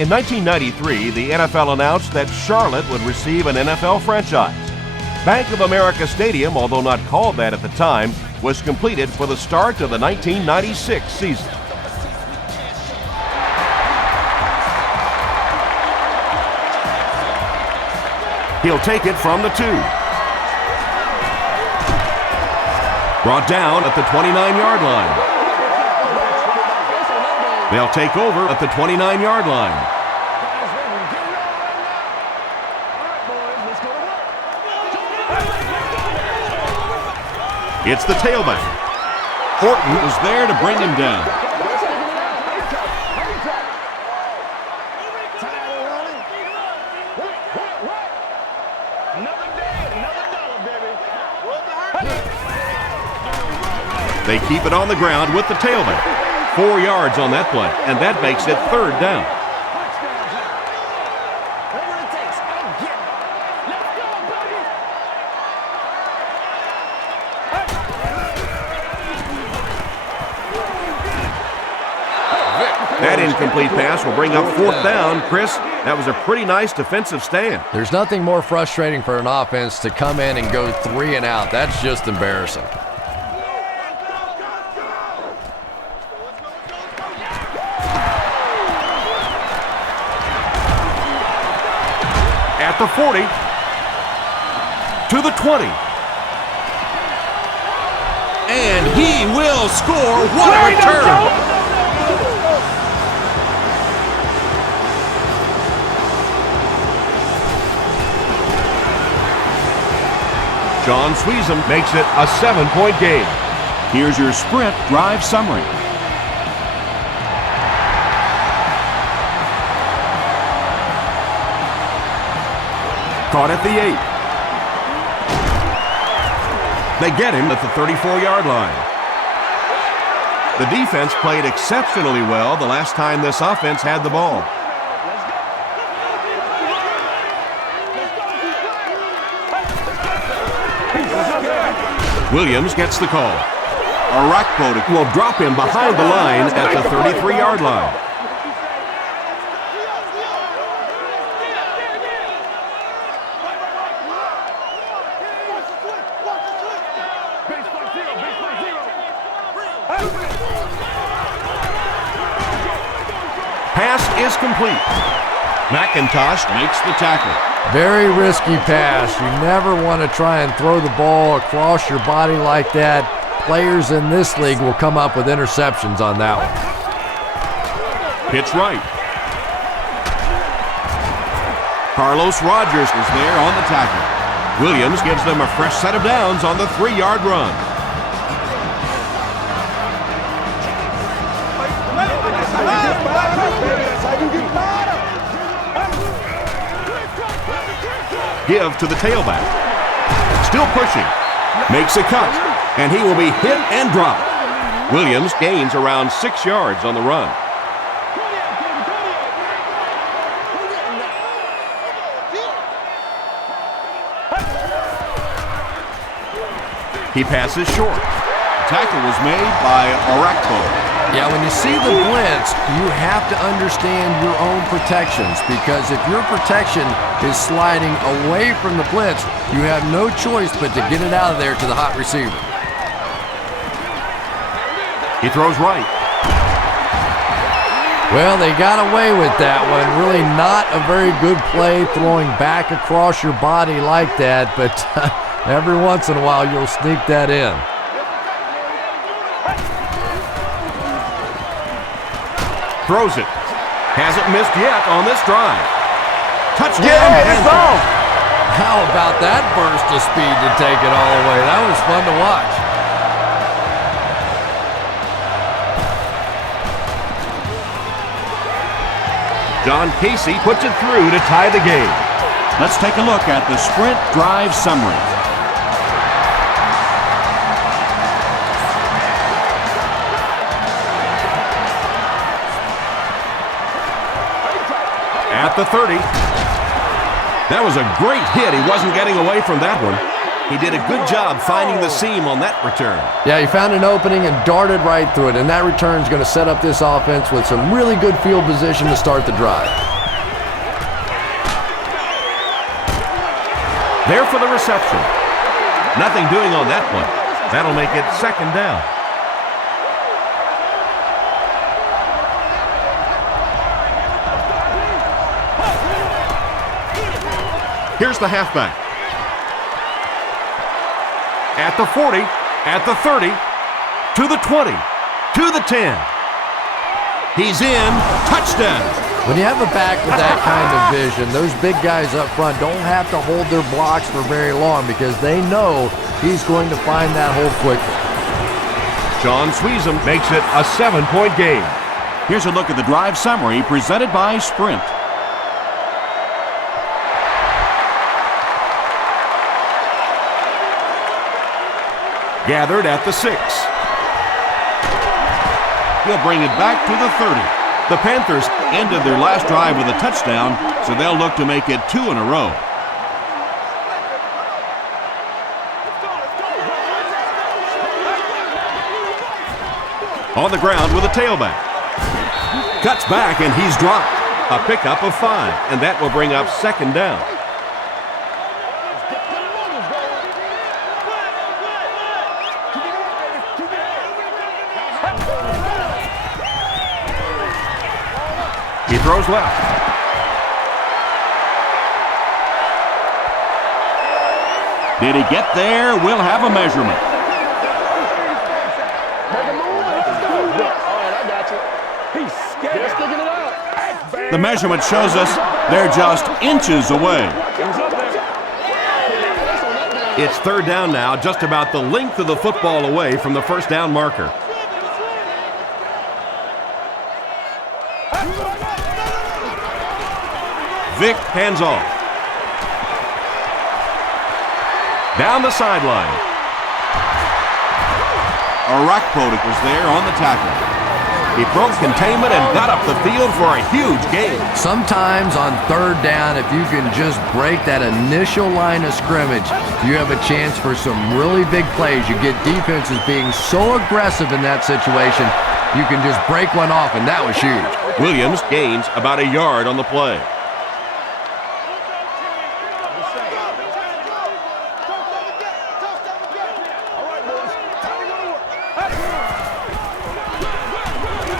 In 1993, the NFL announced that Charlotte would receive an NFL franchise. Bank of America Stadium, although not called that at the time, was completed for the start of the 1996 season. He'll take it from the 2. Brought down at the 29-yard line. They'll take over at the 29-yard line. It's the tailback. Horton is there to bring him down. They keep it on the ground with the tailback. 4 yards on that play, and that makes it 3rd down. That incomplete pass will bring up 4th down. Chris, that was a pretty nice defensive stand. There's nothing more frustrating for an offense to come in and go 3 and out. That's just embarrassing. At the 40, to the 20. And he will score. What a return! John Sweezum makes it a 7-point game. Here's your sprint drive summary. Caught at the 8. They get him at the 34-yard line. The defense played exceptionally well the last time this offense had the ball. Williams gets the call. Arakpo will drop him behind the line at the 33-yard line. Pass is complete. McIntosh makes the tackle. Very risky pass. You never want to try and throw the ball across your body like that. Players in this league will come up with interceptions on that one. Pitch right. Carlos Rogers is there on the tackle. Williams gives them a fresh set of downs on the 3-yard run. Give to the tailback. Still pushing. Makes a cut. And he will be hit and dropped. Williams gains around 6 yards on the run. He passes short. The tackle was made by Arakpo. Yeah, when you see the blitz, you have to understand your own protections, because if your protection is sliding away from the blitz, you have no choice but to get it out of there to the hot receiver. He throws right. Well, they got away with that one. Really not a very good play throwing back across your body like that, but every once in a while you'll sneak that in. Throws it. Hasn't missed yet on this drive. Touchdown. Yeah, it's off. How about that burst of speed to take it all the way? That was fun to watch. John Casey puts it through to tie the game. Let's take a look at the sprint drive summary. At the 30. That was a great hit. He wasn't getting away from that one. He did a good job finding the seam on that return. Yeah, he found an opening and darted right through it, and that return is going to set up this offense with some really good field position to start the drive. There for the reception. Nothing doing on that one. That'll make it second down. Here's the halfback. At the 40, at the 30, to the 20, to the 10. He's in. Touchdown. When you have a back with that kind of vision, those big guys up front don't have to hold their blocks for very long because they know he's going to find that hole quickly. John Sweezum makes it a 7-point game. Here's a look at the drive summary presented by Sprint. Gathered at the 6. He'll bring it back to the 30. The Panthers ended their last drive with a touchdown, so they'll look to make it 2 in a row. On the ground with a tailback. Cuts back and he's dropped. A pickup of 5, and that will bring up second down. He throws left. Did he get there? We'll have a measurement. The measurement shows us they're just inches away. It's third down now, just about the length of the football away from the first down marker. Vic hands off. Down the sideline. Arakpotic was there on the tackle. He broke containment and got up the field for a huge gain. Sometimes on third down, if you can just break that initial line of scrimmage, you have a chance for some really big plays. You get defenses being so aggressive in that situation, you can just break one off, and that was huge. Williams gains about a yard on the play.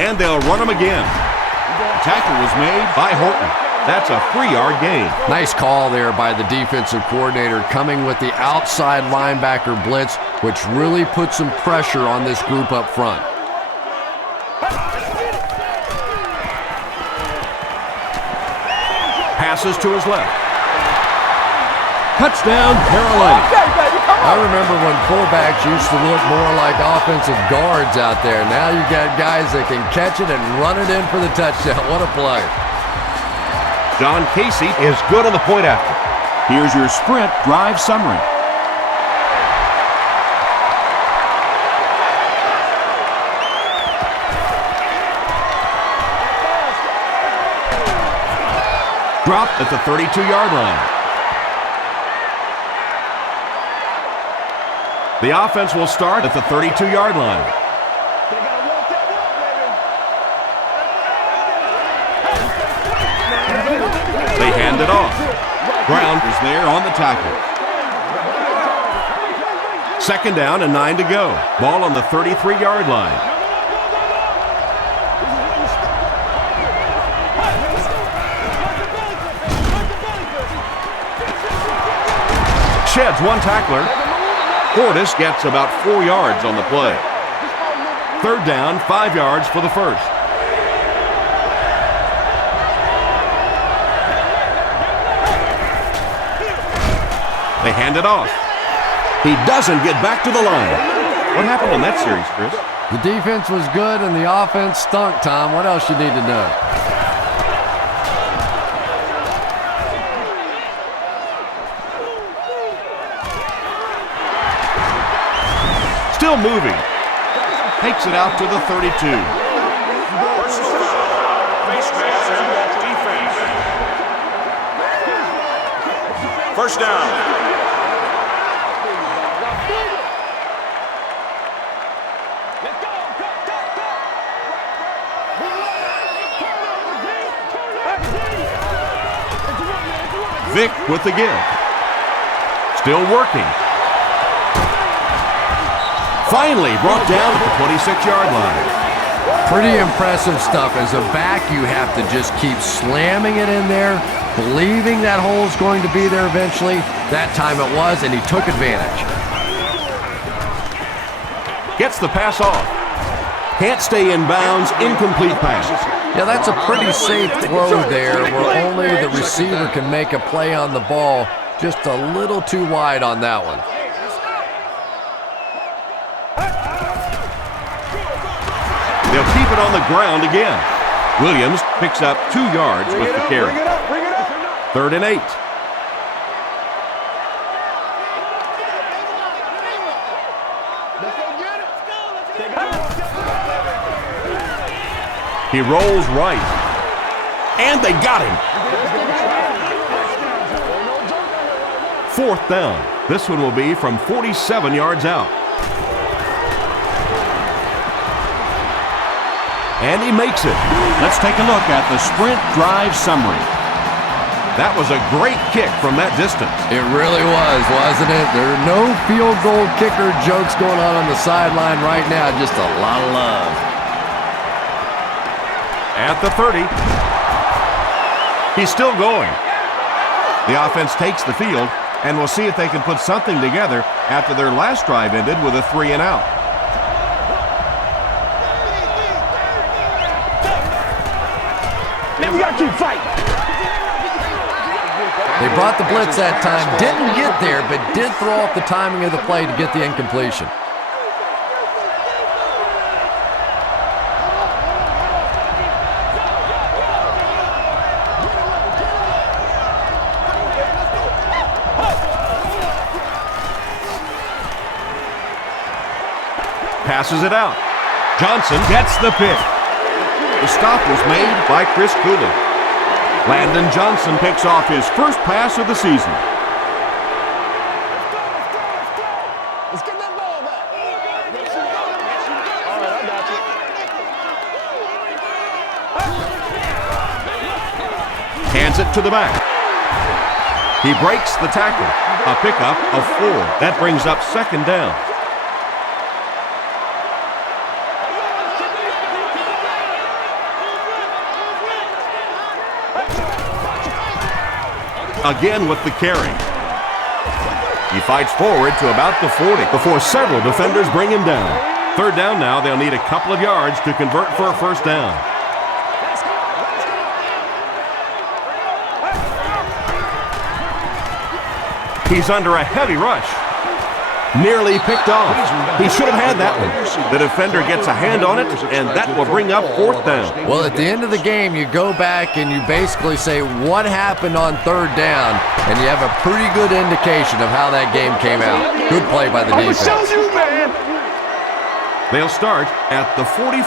And they'll run him again. Tackle was made by Horton. That's a 3-yard gain. Nice call there by the defensive coordinator, coming with the outside linebacker blitz, which really put some pressure on this group up front. Passes to his left. Touchdown, Carolina. I remember when fullbacks used to look more like offensive guards out there. Now you got guys that can catch it and run it in for the touchdown. What a play. John Casey is good on the point after. Here's your Sprint drive summary. Dropped at the 32-yard line. The offense will start at the 32-yard line. They hand it off. Brown is there on the tackle. Second down and 9 to go. Ball on the 33-yard line. Sheds one tackler. Portis gets about 4 yards on the play. Third down, 5 yards for the first. They hand it off. He doesn't get back to the line. What happened in that series, Chris? The defense was good and the offense stunk, Tom. What else you need to know? Still moving. Takes it out to the 32. First down. Vic with the give. Still working. Finally brought down at the 26-yard line. Pretty impressive stuff. As a back, you have to just keep slamming it in there, believing that hole's going to be there eventually. That time it was, and he took advantage. Gets the pass off. Can't stay in bounds. Incomplete pass. Yeah, that's a pretty safe throw there where only the receiver can make a play on the ball. Just a little too wide on that one. They'll keep it on the ground again. Williams picks up 2 yards with the carry. 3rd and 8. He rolls right. And they got him. 4th down. This one will be from 47 yards out. And he makes it. Let's take a look at the sprint drive summary. That was a great kick from that distance. It really was, wasn't it? There are no field goal kicker jokes going on the sideline right now. Just a lot of love. At the 30. He's still going. The offense takes the field, and we'll see if they can put something together after their last drive ended with a 3 and out. We gotta keep fighting. They brought the blitz that time, didn't get there, but did throw off the timing of the play to get the incompletion. Passes it out. Johnson gets the pick. The stop was made by Chris Cooley. Landon Johnson picks off his first pass of the season. Let's get that ball back. All right, I got you. Hands it to the back. He breaks the tackle. A pickup of 4. That brings up 2nd down. Again with the carry. He fights forward to about the 40 before several defenders bring him down. 3rd down now. They'll need a couple of yards to convert for a 1st down. He's under a heavy rush. Nearly picked off. He should have had that one. The defender gets a hand on it, and that will bring up 4th down. Well, at the end of the game, you go back and you basically say what happened on 3rd down, and you have a pretty good indication of how that game came out. Good play by the defense. They'll start at the 45.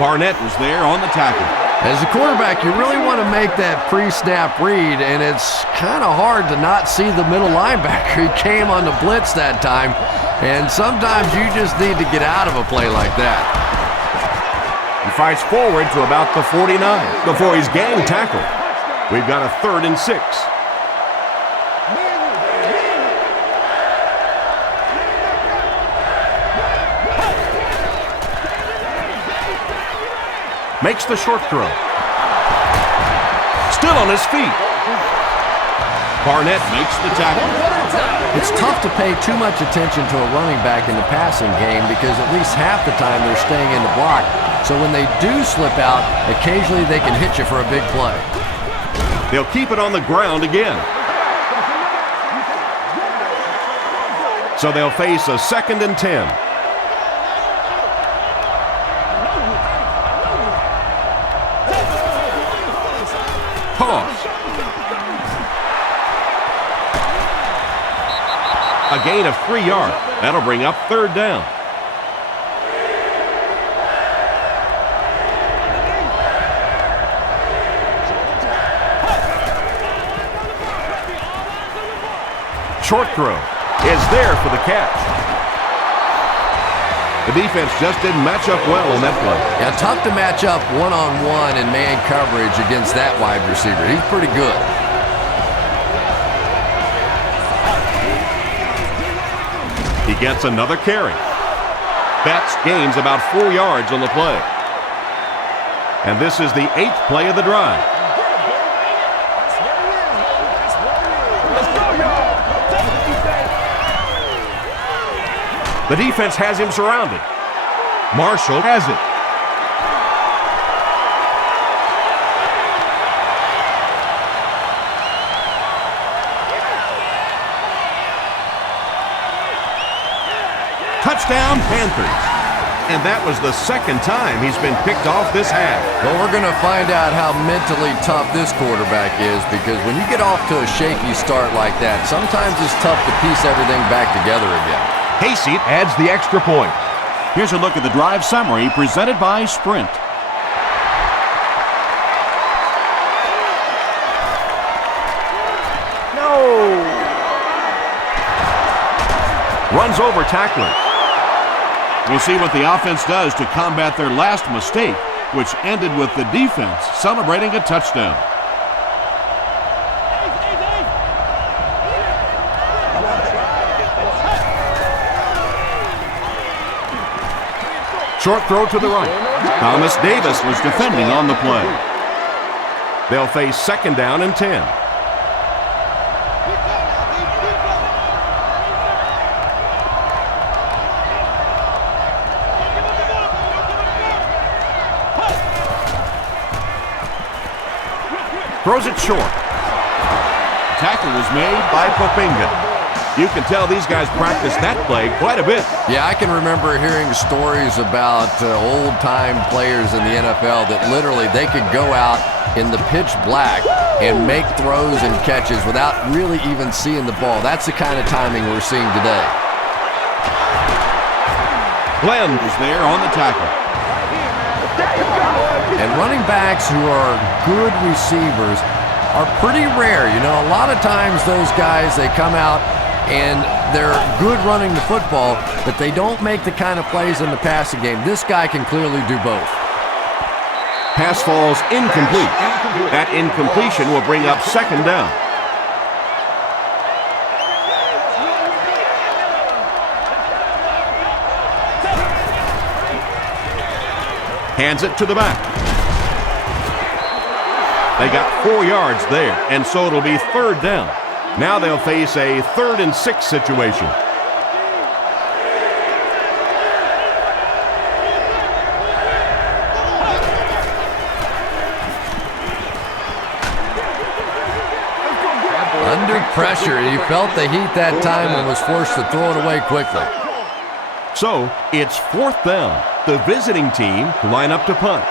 Barnett was there on the tackle. As a quarterback, you really want to make that pre-snap read, and it's kind of hard to not see the middle linebacker. He came on the blitz that time, and sometimes you just need to get out of a play like that. He fights forward to about the 49 before he's gang tackled. We've got a 3rd and 6. Makes the short throw. Still on his feet. Barnett makes the tackle. It's tough to pay too much attention to a running back in the passing game because at least half the time they're staying in the block. So when they do slip out, occasionally they can hit you for a big play. They'll keep it on the ground again. So they'll face a 2nd and 10. Toss. A gain of 3 yards. That'll bring up 3rd down. Short throw is there for the catch. The defense just didn't match up well on that play. Yeah, tough to match up one-on-one in man coverage against that wide receiver. He's pretty good. He gets another carry. Betts gains about 4 yards on the play. And this is the 8th play of the drive. The defense has him surrounded. Marshall has it. Touchdown, Panthers. And that was the second time he's been picked off this half. Well, we're going to find out how mentally tough this quarterback is, because when you get off to a shaky start like that, sometimes it's tough to piece everything back together again. Hayseed adds the extra point. Here's a look at the drive summary presented by Sprint. Runs over tacklers. We'll see what the offense does to combat their last mistake, which ended with the defense celebrating a touchdown. Short throw to the right. Thomas Davis was defending on the play. They'll face 2nd down and 10. Throws it short. Tackle was made By Popinga. You can tell these guys practice that play quite a bit. Yeah, I can remember hearing stories about old-time players in the NFL that literally they could go out in the pitch black and make throws and catches without really even seeing the ball. That's the kind of timing we're seeing today. Glenn was there on the tackle. And running backs who are good receivers are pretty rare. You know, a lot of times those guys, they come out and they're good running the football, but they don't make the kind of plays in the passing game. This guy can clearly do both. pass falls incomplete. That incompletion will bring up 2nd down. Hands it to the back. They got 4 yards there, and so it'll be 3rd down. Now they'll face a 3rd and 6 situation. Under pressure, he felt the heat that time and was forced to throw it away quickly. So it's 4th down. The visiting team line up to punt.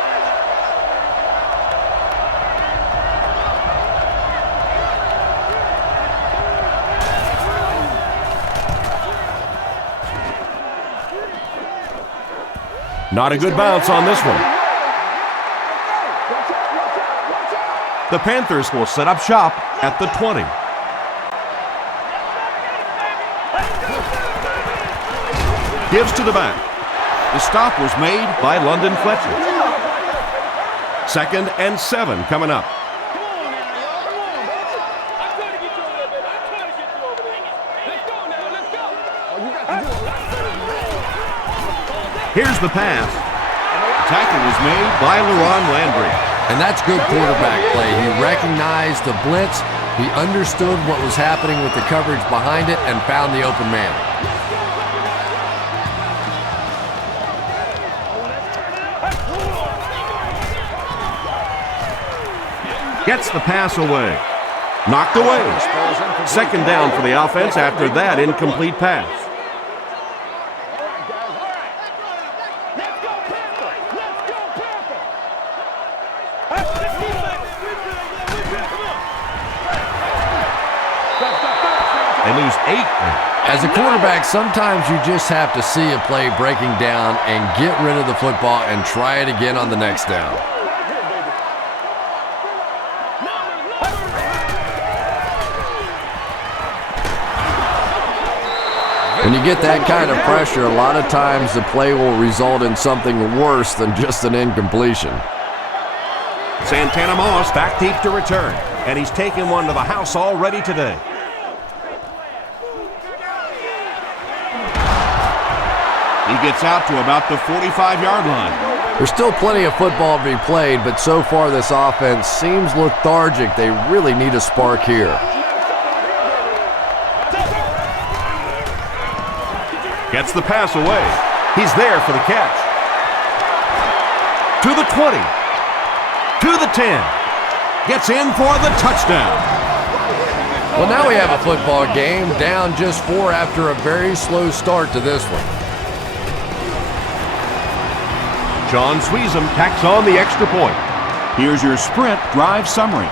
Not a good bounce on this one. The Panthers will set up shop at the 20. Gives to the back. The stop was made By London Fletcher. 2nd and 7 coming up. Here's the pass. Tackle was made By LaRon Landry. And that's good quarterback play. He recognized the blitz, he understood what was happening with the coverage behind it, and found the open man. Gets the pass away. Knocked away. 2nd down for the offense after that incomplete pass. They lose 8. As a quarterback, sometimes you just have to see a play breaking down and get rid of the football and try it again on the next down. When you get that kind of pressure, a lot of times the play will result in something worse than just an incompletion. Santana Moss back deep to return, and he's taken one to the house already today. He gets out to about the 45-yard line. There's still plenty of football to be played, but so far this offense seems lethargic. They really need a spark here. Gets the pass away. He's there for the catch. To the 20. To the 10. Gets in for the touchdown. Well, now we have a football game, down just 4 after a very slow start to this one. John Sweezum tacks on the extra point. Here's your sprint drive summary.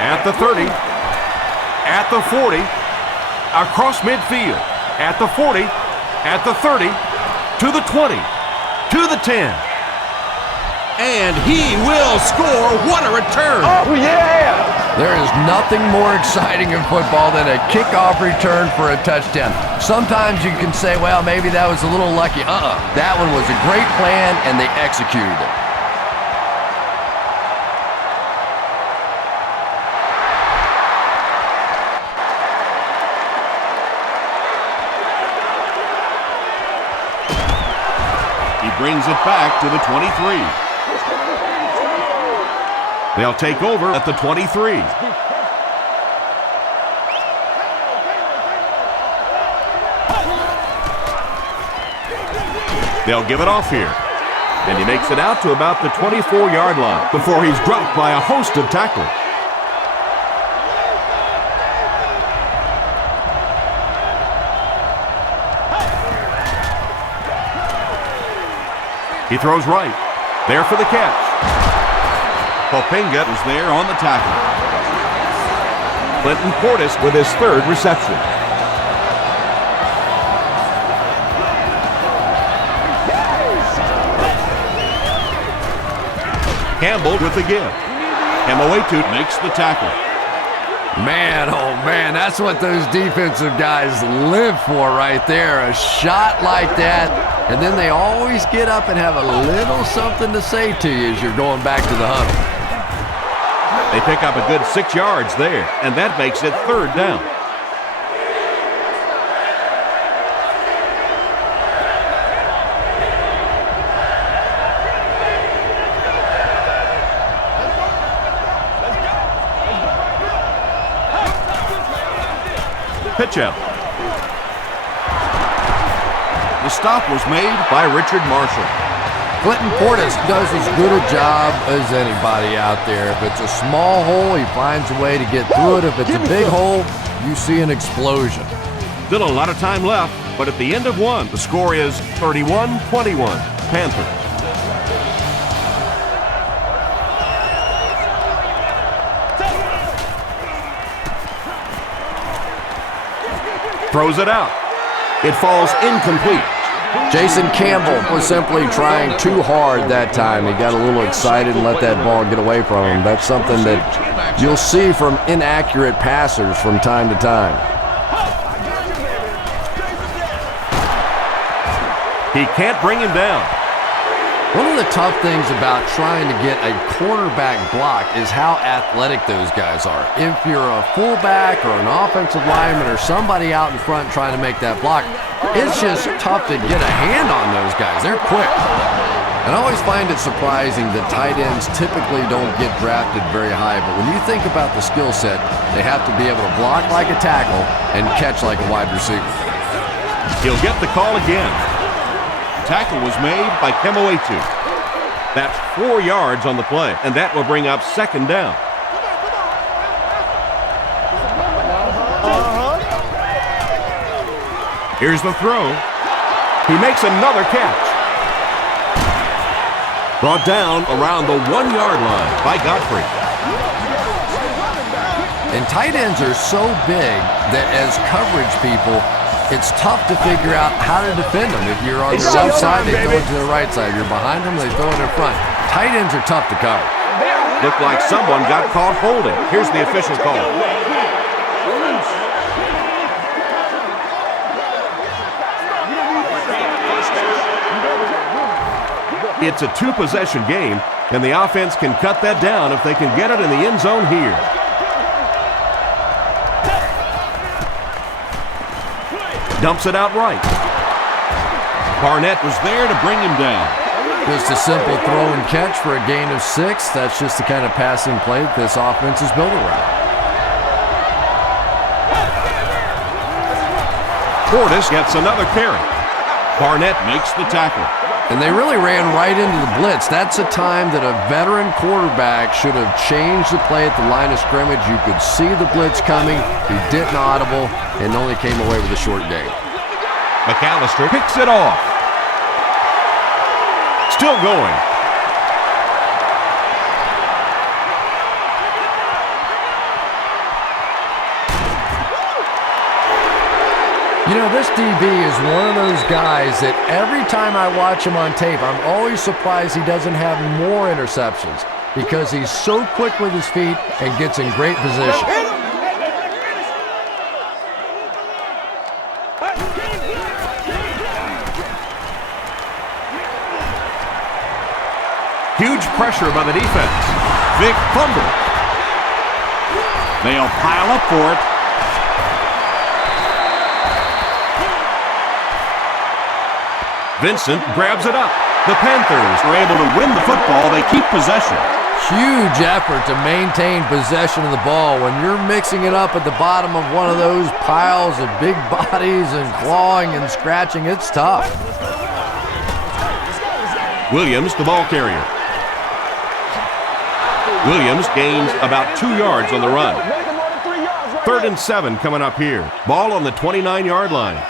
At the 30, at the 40, across midfield, at the 40, at the 30, to the 20, to the 10. And he will score. What a return. Oh, yeah! There is nothing more exciting in football than a kickoff return for a touchdown. Sometimes you can say, well, maybe that was a little lucky. That one was a great plan, and they executed it. He brings it back to the 23. They'll take over at the 23. They'll give it off here. And he makes it out to about the 24-yard line before he's dropped by a host of tacklers. He throws right. There for the catch. Popinga is there on the tackle. Clinton Portis with his third reception. Campbell with the give. Kemoetu makes the tackle. Man, oh man, that's what those defensive guys live for right there. A shot like that, and then they always get up and have a little something to say to you as you're going back to the huddle. They pick up a good 6 yards there, and that makes it third down. Pitch out. The stop was made By Richard Marshall. Clinton Portis does as good a job as anybody out there. If it's a small hole, he finds a way to get through it. If it's a big hole, you see an explosion. Still a lot of time left, but at the end of one, the score is 31-21, Panthers. Throws it out. It falls incomplete. Jason Campbell was simply trying too hard that time. He got a little excited and let that ball get away from him. That's something that you'll see from inaccurate passers from time to time. He can't bring him down. One of the tough things about trying to get a cornerback block is how athletic those guys are. If you're a fullback or an offensive lineman or somebody out in front trying to make that block, it's just tough to get a hand on those guys. They're quick. And I always find it surprising that tight ends typically don't get drafted very high, but when you think about the skill set, they have to be able to block like a tackle and catch like a wide receiver. He'll get the call again. Tackle was made by Kemoetu. That's 4 yards on the play, and that will bring up second down. Here's the throw. He makes another catch. Brought down around the 1 yard line by Godfrey. And tight ends are so big that as coverage people, it's tough to figure out how to defend them. If you're on your left side, they throw it to the right side. If you're behind them, they throw it in front. Tight ends are tough to cover. Looked like someone got caught holding. Here's the official call. It's a two-possession game, and the offense can cut that down if they can get it in the end zone here. Dumps it out right. Barnett was there to bring him down. Just a simple throw and catch for a gain of 6. That's just the kind of passing play that this offense is built around. Portis gets another carry. Barnett makes the tackle. And they really ran right into the blitz. That's a time that a veteran quarterback should have changed the play at the line of scrimmage. You could see the blitz coming. He didn't audible and only came away with a short gain. McAllister picks it off. Still going. You know, this DB is one of those guys that every time I watch him on tape, I'm always surprised he doesn't have more interceptions because he's so quick with his feet and gets in great position. Huge pressure by the defense. Big fumble. They'll pile up for it. Vincent grabs it up. The Panthers Are able to win the football. They keep possession. Huge effort to maintain possession of the ball. When you're mixing it up at the bottom of one of those piles of big bodies and clawing and scratching, it's tough. Williams, the ball carrier. Williams gains about 2 yards on the run. 3rd and 7 coming up here. Ball on the 29-yard line.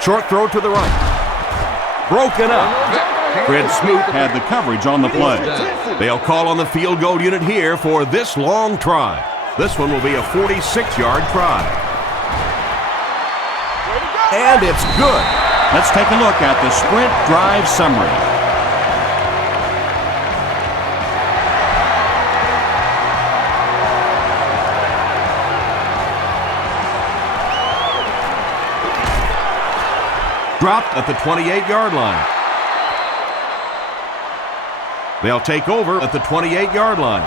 Short throw to the right. Broken up. Fred Smoot Had the coverage on the play. They'll call on the field goal unit here for this long try. This one will be a 46-yard try. And it's good. Let's take a look at the sprint drive summary. Dropped at the 28-yard line. They'll take over at the 28-yard line.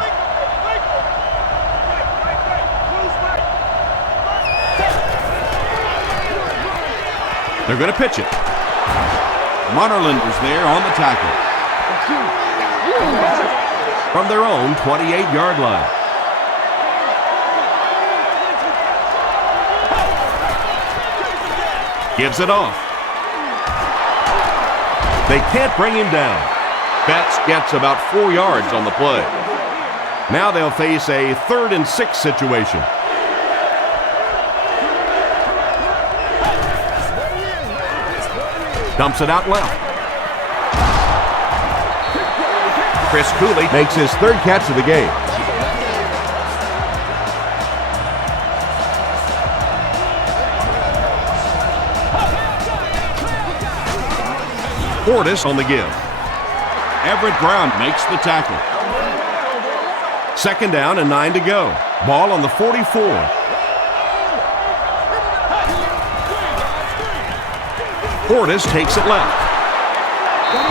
They're going to pitch it. Munnerlin was there on the tackle. From their own 28-yard line. Gives it off. They can't bring him down. Betts gets about 4 yards on the play. Now they'll face a 3rd and 6 situation. Dumps it out left. Chris Cooley makes his 3rd catch of the game. Portis on the give. Everett Brown makes the tackle. 2nd down and 9 to go. Ball on the 44. Portis takes it left.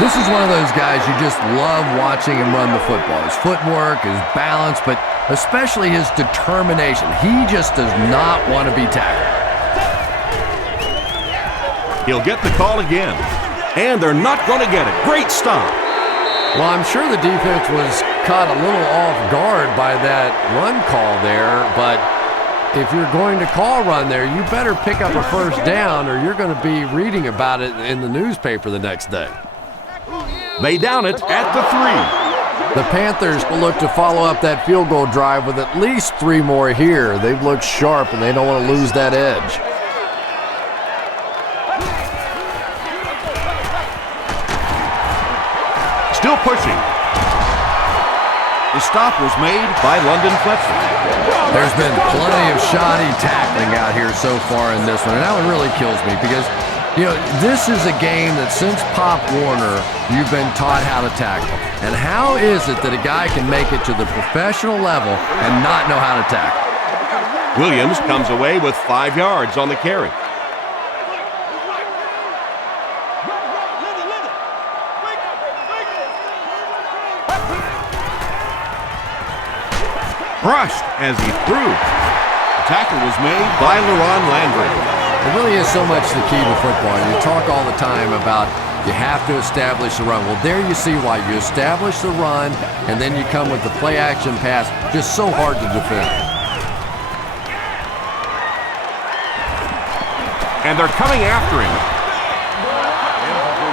This is one of those guys you just love watching him run the football. His footwork, his balance, but especially his determination. He just does not want to be tackled. He'll get the call again. And they're not going to get it. Great stop. Well, I'm sure the defense was caught a little off guard by that run call there, but if you're going to call run there, you better pick up a 1st down or you're going to be reading about it in the newspaper the next day. They down it at the 3. The Panthers will look to follow up that field goal drive with at least 3 more here. They've looked sharp and they don't want to lose that edge. Still pushing. The stop was made by London Fletcher. There's been plenty of shoddy tackling out here so far in this one, and that one really kills me because, you know, this is a game that since Pop Warner, you've been taught how to tackle. And how is it that a guy can make it to the professional level and not know how to tackle? Williams comes away with 5 yards on the carry. Brushed as he threw. The tackle was made by LaRon Landry. It really is so much the key to football. You talk all the time about you have to establish the run. Well, there you see why. You establish the run, and then you come with the play-action pass. Just so hard to defend. And they're coming after him.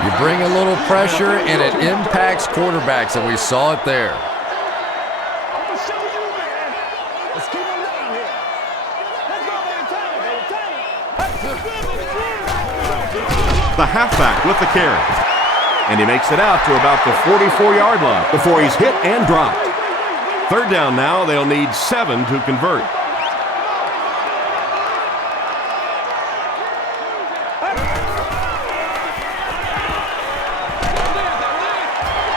You bring a little pressure, and it impacts quarterbacks, and we saw it there. The halfback with the carry. And he makes it out to about the 44-yard line before he's hit and dropped. Third down now, they'll need 7 to convert.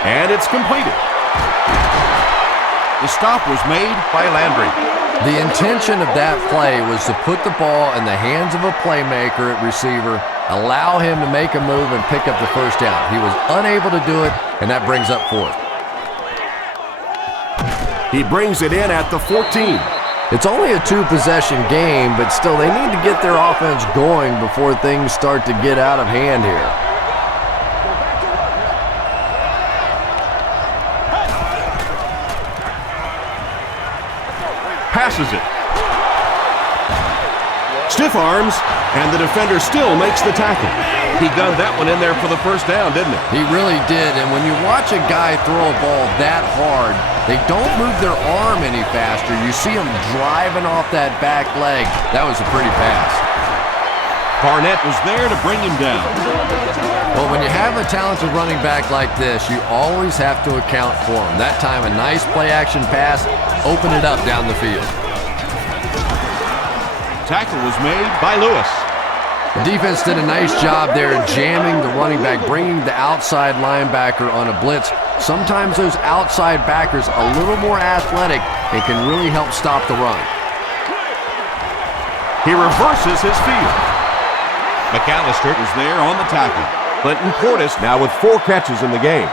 And it's completed. The stop was made by Landry. The intention of that play was to put the ball in the hands of a playmaker at receiver, allow him to make a move and pick up the first down. He was unable to do it, and that brings up 4th. He brings it in at the 14. It's only a 2-possession game, but still they need to get their offense going before things start to get out of hand here. Passes it. Stiff arms, and the defender still makes the tackle. He gunned that one in there for the first down, didn't he? He really did, and when you watch a guy throw a ball that hard, they don't move their arm any faster. You see them driving off that back leg. That was a pretty pass. Barnett was there to bring him down. Well, when you have a talented running back like this, you always have to account for him. That time, a nice play-action pass, open it up down the field. Tackle was made by Lewis. The defense did a nice job there jamming the running back, bringing the outside linebacker on a blitz. Sometimes those outside backers a little more athletic and can really help stop the run. He reverses his field. McAllister was there on the tackle. Clinton Portis now with 4 catches in the game.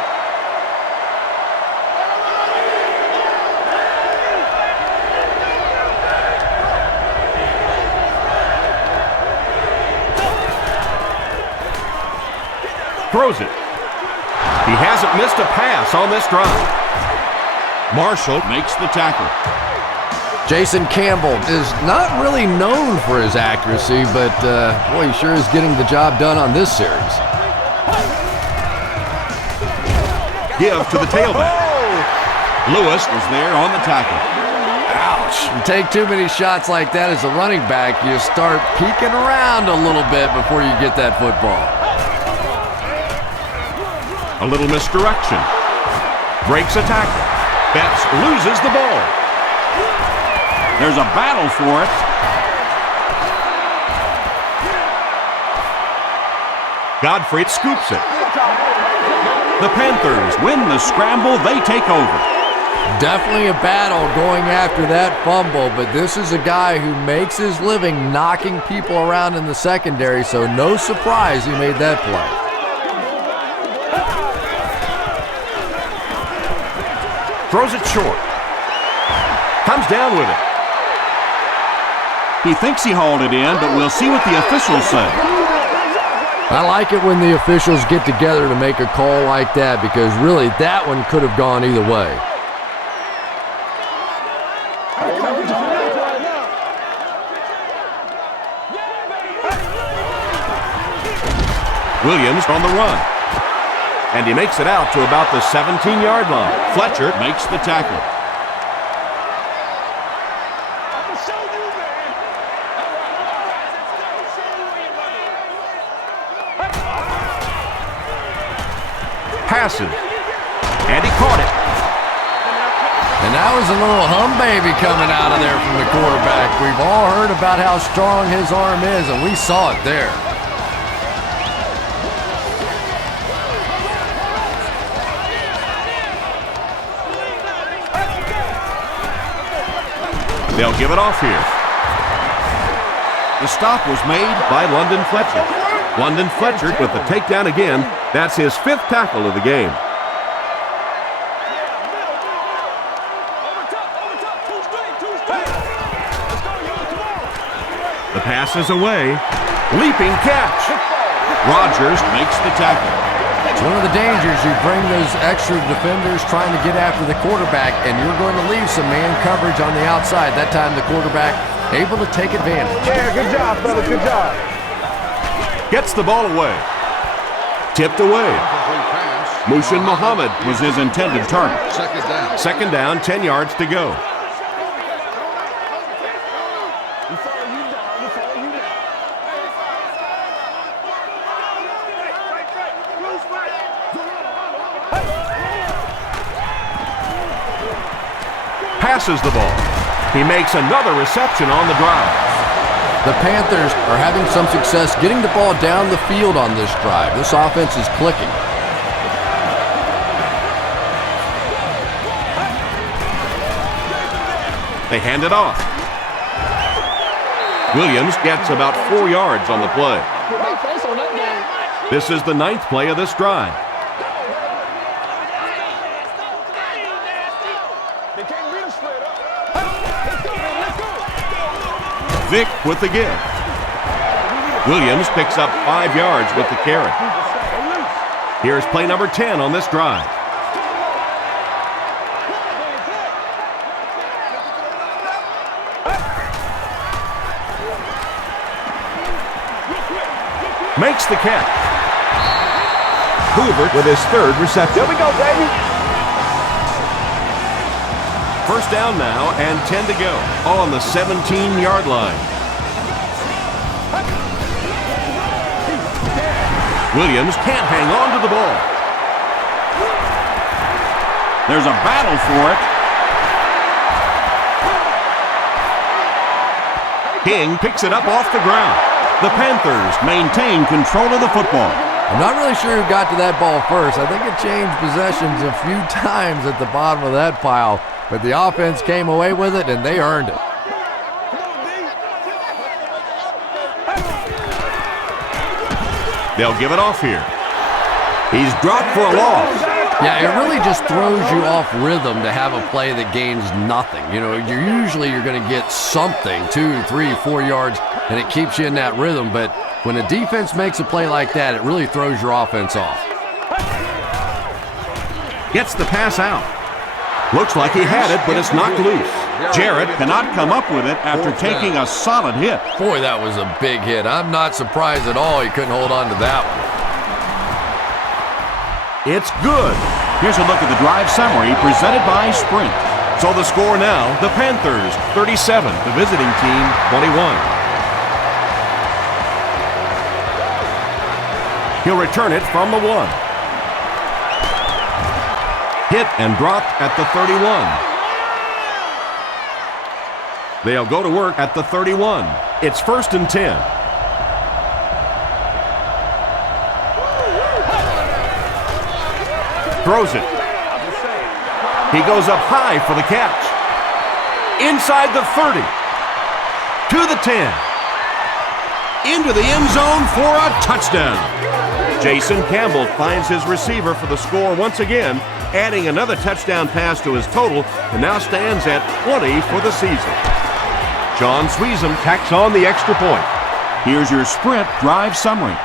Throws it. He hasn't missed a pass on this drive. Marshall makes the tackle. Jason Campbell is not really known for his accuracy, but boy, he sure is getting the job done on this series. Give to the tailback. Lewis was there on the tackle. Ouch. You take too many shots like that as a running back, you start peeking around a little bit before you get that football. A little misdirection. Breaks a tackle. Betts loses the ball. There's a battle for it. Godfrey scoops it. The Panthers win the scramble. They take over. Definitely a battle going after that fumble, but this is a guy who makes his living knocking people around in the secondary, so no surprise he made that play. Throws it short. Comes down with it. He thinks he hauled it in, but we'll see what the officials say. I like it when the officials get together to make a call like that because really that one could have gone either way. Williams on the run. And he makes it out to about the 17-yard line. Fletcher makes the tackle. Passes. And he caught it. And that was a little hum baby coming out of there from the quarterback. We've all heard about how strong his arm is, and we saw it there. They'll give it off here. The stop was made By London Fletcher. London Fletcher with the takedown again. That's his 5th tackle of the game. The pass is away. Leaping catch. Rodgers makes the tackle. It's one of the dangers. You bring those extra defenders trying to get after the quarterback, and you're going to leave some man coverage on the outside. That time the quarterback able to take advantage. Yeah, good job, fellas. Good job. Gets the ball away. Tipped away. Mushin Muhammad Was his intended target. Second down, 10 yards to go. We follow you down. We follow you down. Passes the ball. He makes another reception on the drive. The Panthers are having some success getting the ball down the field on this drive. This offense is clicking. They hand it off. Williams gets about 4 yards on the play. This is the 9th play of this drive. They can't beat us straight up. Let's go, man. Let's go. Vick with the give. Williams picks up 5 yards with the carry. Here's play number 10 on this drive. Makes the catch. Hoover with his 3rd reception. Here we go, baby. First down now and 10 to go on the 17-yard line. Williams can't hang on to the ball. There's a battle for it. King picks it up off the ground. The Panthers maintain control of the football. I'm not really sure who got to that ball first. I think it changed possessions a few times at the bottom of that pile, but the offense came away with it, and they earned it. They'll give it off here. He's dropped for a loss. Yeah, it really just throws you off rhythm to have a play that gains nothing. You know, you're going to get something, 2, 3, 4 yards, and it keeps you in that rhythm. But when a defense makes a play like that, it really throws your offense off. Gets the pass out. Looks like he had it, but it's knocked loose. Jarrett cannot come up with it after taking a solid hit. Boy, that was a big hit. I'm not surprised at all he couldn't hold on to that one. It's good. Here's a look at the drive summary presented by Sprint. So the score now, the Panthers 37, the visiting team 21. He'll return it from the 1. Hit and dropped at the 31. They'll go to work at the 31. It's 1st and 10. Throws it. He goes up high for the catch. Inside the 30. To the 10. Into the end zone for a touchdown. Jason Campbell finds his receiver for the score once again, adding another touchdown pass to his total, and now stands at 20 for the season. John Sweezum tacks on the extra point. Here's your Sprint drive summary.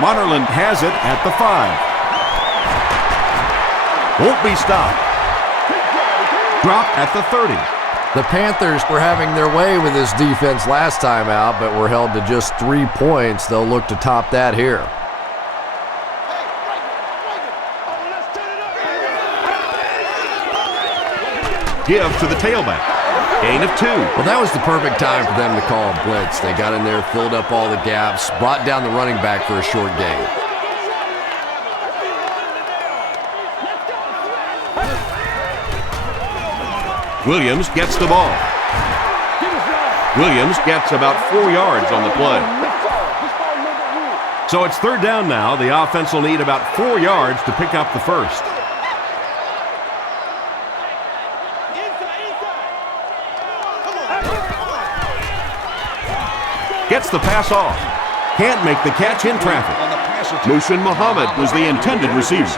Munnerlyn has it at the 5. Won't be stopped. Dropped at the 30. The Panthers were having their way with this defense last time out, but were held to just 3 points. They'll look to top that here. Give to the tailback. Gain of 2. Well, that was the perfect time for them to call a blitz. They got in there, filled up all the gaps, brought down the running back for a short gain. Williams gets the ball. Williams gets about 4 yards on the play. So it's 3rd down now. The offense will need about 4 yards to pick up the first. Gets the pass off. Can't make the catch in traffic. Mushin Muhammad was the intended receiver.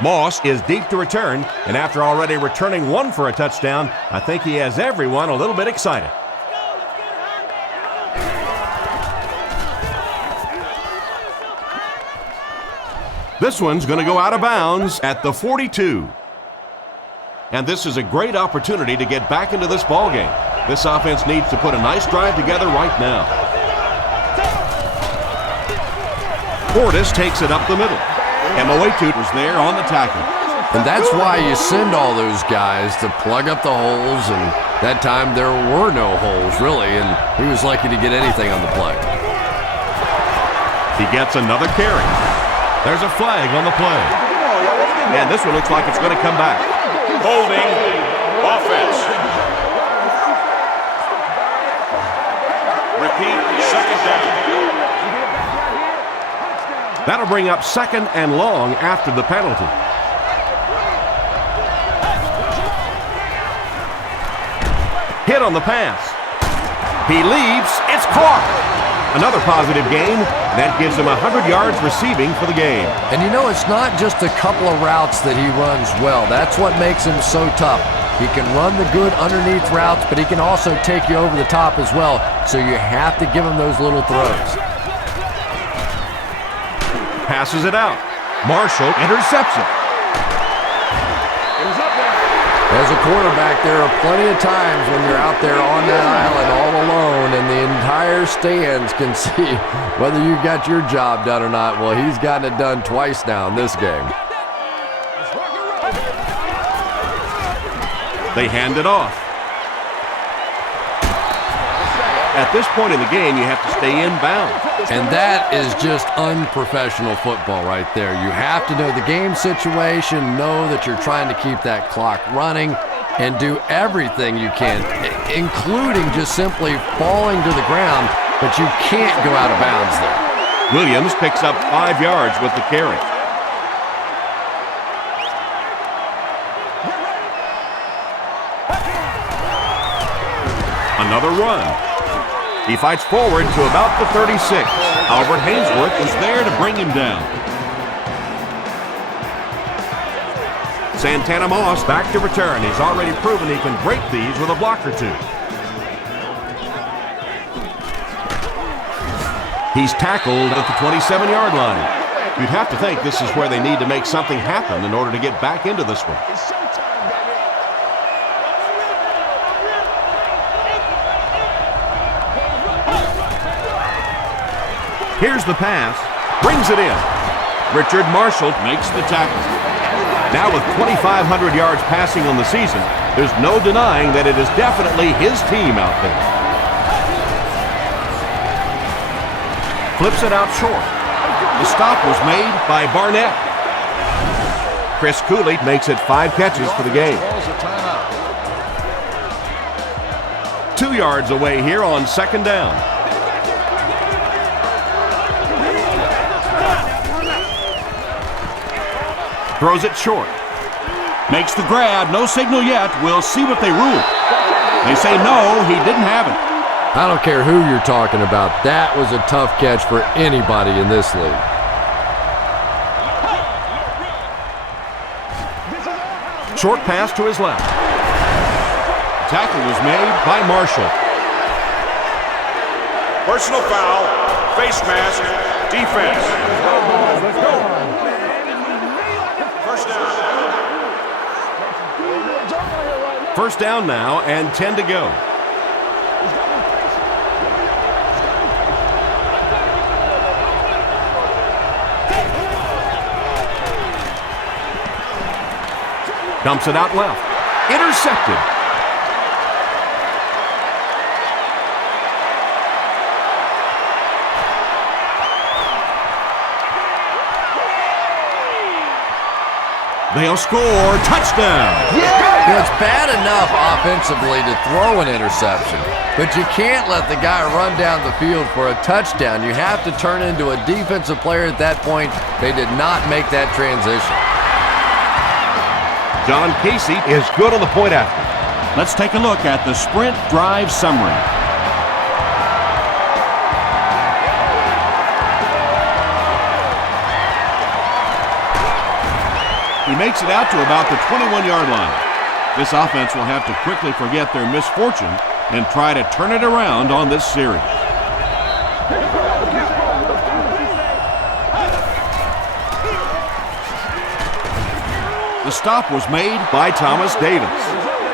Moss is deep to return, and after already returning 1 for a touchdown, I think he has everyone a little bit excited. This one's going to go out of bounds at the 42. And this is a great opportunity to get back into this ball game. This offense needs to put a nice drive together right now. Portis takes it up the middle. Moetu was there on the tackle. And that's why you send all those guys to plug up the holes, and that time there were no holes, really, and he was lucky to get anything on the play. He gets another carry. There's a flag on the play. And this one looks like it's going to come back. Holding offense. Repeat, 2nd down. That'll bring up 2nd and long after the penalty. Hit on the pass. He leaps. It's caught. Another positive gain. That gives him 100 yards receiving for the game. And you know, it's not just a couple of routes that he runs well. That's what makes him so tough. He can run the good underneath routes, but he can also take you over the top as well. So you have to give him those little throws. Passes it out. Marshall intercepts it. As a quarterback, there are plenty of times when you're out there on that island all alone and the entire stands can see whether you got your job done or not. Well, he's gotten it done twice now in this game. They hand it off. At this point in the game, you have to stay inbound. And that is just unprofessional football right there. You have to know the game situation, know that you're trying to keep that clock running, and do everything you can, including just simply falling to the ground, but you can't go out of bounds there. Williams picks up 5 yards with the carry. Another run. He fights forward to about the 36. Albert Hainsworth was there to bring him down. Santana Moss back to return. He's already proven he can break these with a block or 2. He's tackled at the 27-yard line. You'd have to think this is where they need to make something happen in order to get back into this one. Here's the pass. Brings it in. Richard Marshall makes the tackle. Now with 2,500 yards passing on the season, there's no denying that it is definitely his team out there. Flips it out short. The stop was made by Barnett. Chris Cooley makes it 5 catches for the game. 2 yards away here on 2nd down. Throws it short. Makes the grab. No signal yet. We'll see what they rule. They say no, he didn't have it. I don't care who you're talking about. That was a tough catch for anybody in this league. Short pass to his left. Tackle was made by Marshall. Personal foul, face mask, defense. Let's go. First down now and 10 to go. Dumps it out left. Intercepted. They'll score. Touchdown. It's bad enough offensively to throw an interception, but you can't let the guy run down the field for a touchdown. You have to turn into a defensive player at that point. They did not make that transition. John Casey is good on the point after. Let's take a look at the sprint drive summary. He makes it out to about the 21-yard line. This offense will have to quickly forget their misfortune and try to turn it around on this series. The stop was made By Thomas Davis.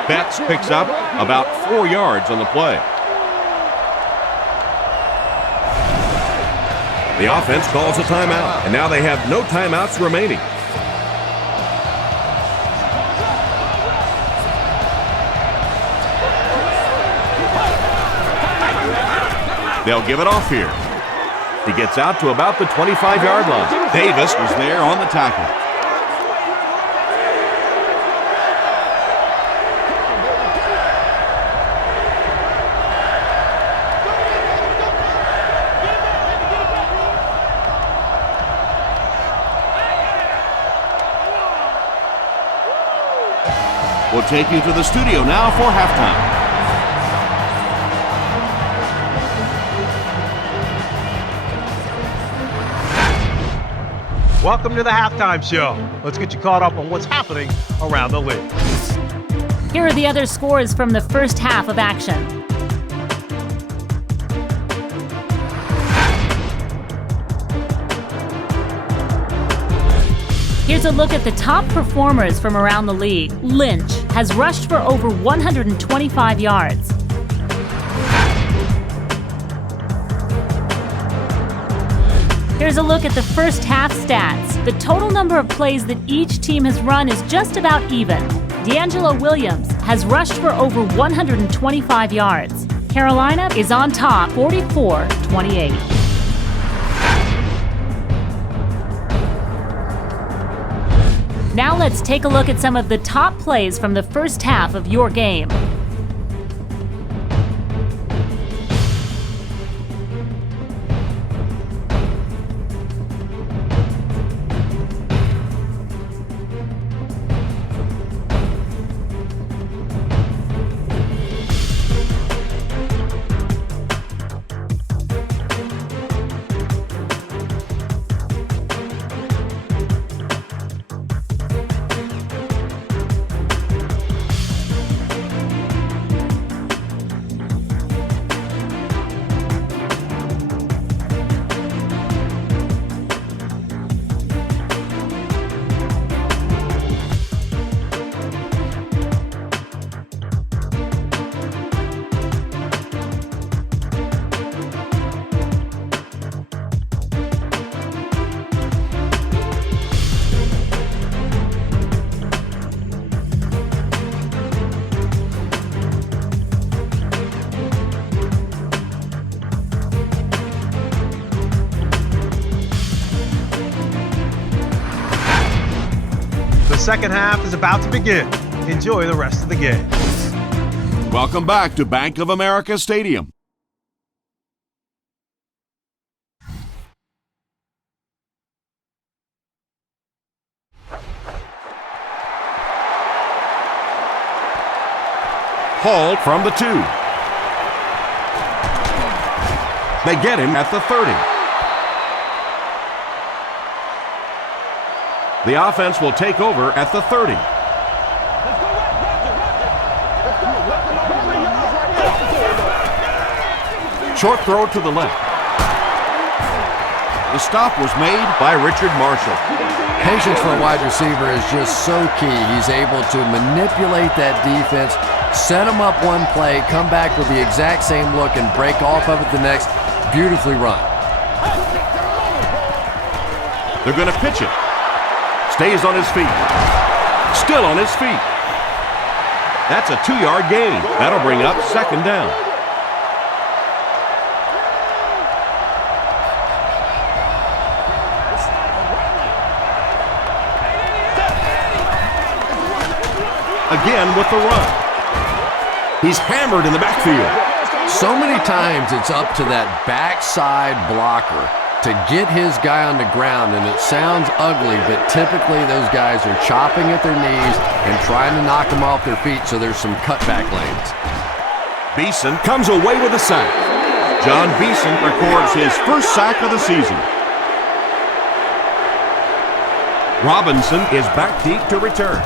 Betts picks up about 4 yards on the play. The offense calls a timeout, and now they have no timeouts remaining. They'll give it off here. He gets out to about the 25-yard line. Davis was there on the tackle. We'll take you to the studio now for halftime. Welcome to the halftime show. Let's get you caught up on what's happening around the league. Here are the other scores from the first half of action. Here's a look at the top performers from around the league. Lynch has rushed for over 125 yards. Here's a look at the first half stats. The total number of plays that each team has run is just about even. D'Angelo Williams has rushed for over 125 yards. Carolina is on top, 44-28. Now let's take a look at some of the top plays from the first half of your game. The second half is about to begin. Enjoy the rest of the game. Welcome back to Bank of America Stadium. Hauled from the 2. They get him at the 30. The offense will take over at the 30. Short throw to the left. The stop was made by Richard Marshall. Patience for a wide receiver is just so key. He's able to manipulate that defense, set them up one play, come back with the exact same look, and break off of it the next. Beautifully run. They're going to pitch it. Stays on his feet. Still on his feet. That's a 2-yard gain. That'll bring up 2nd down. Again with the run. He's hammered in the backfield. So many times it's up to that backside blocker to get his guy on the ground, and it sounds ugly, but typically those guys are chopping at their knees and trying to knock them off their feet, so there's some cutback lanes. Beeson comes away with a sack. John Beeson records his first sack of the season. Robinson is back deep to return.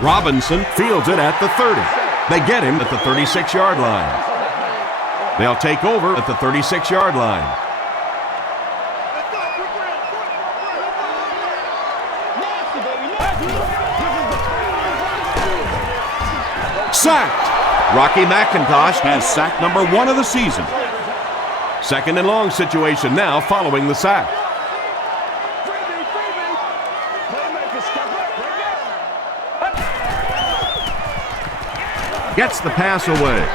Robinson fields it at the 30. They get him at the 36-yard line. They'll take over at the 36-yard line. Sacked. Rocky McIntosh Has sack number 1 of the season. 2nd and long situation now following the sack. Gets the pass away.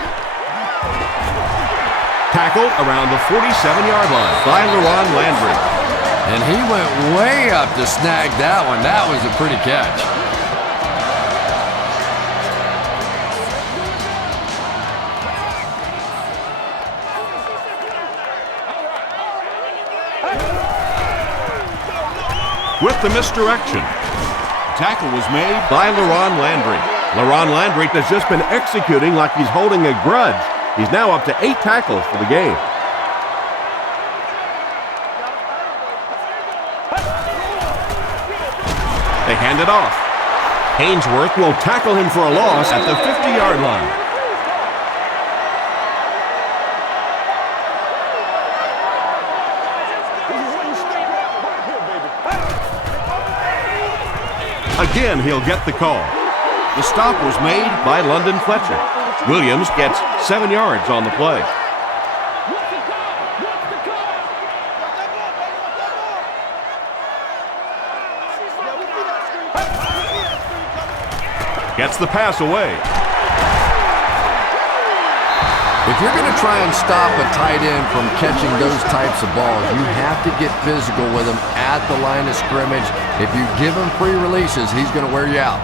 Tackled around the 47-yard line by LaRon Landry. And he went way up to snag that one. That was a pretty catch. With the misdirection, Tackle was made. by LaRon Landry. LaRon Landry has just been executing like he's holding a grudge. He's now up to 8 tackles for the game. They hand it off. Ainsworth will tackle him for a loss at the 50-yard line. Again, he'll get the call. The stop was made by London Fletcher. Williams gets 7 yards on the play. Gets the pass away. If you're going to try and stop a tight end from catching those types of balls, you have to get physical with him at the line of scrimmage. If you give him free releases, he's going to wear you out.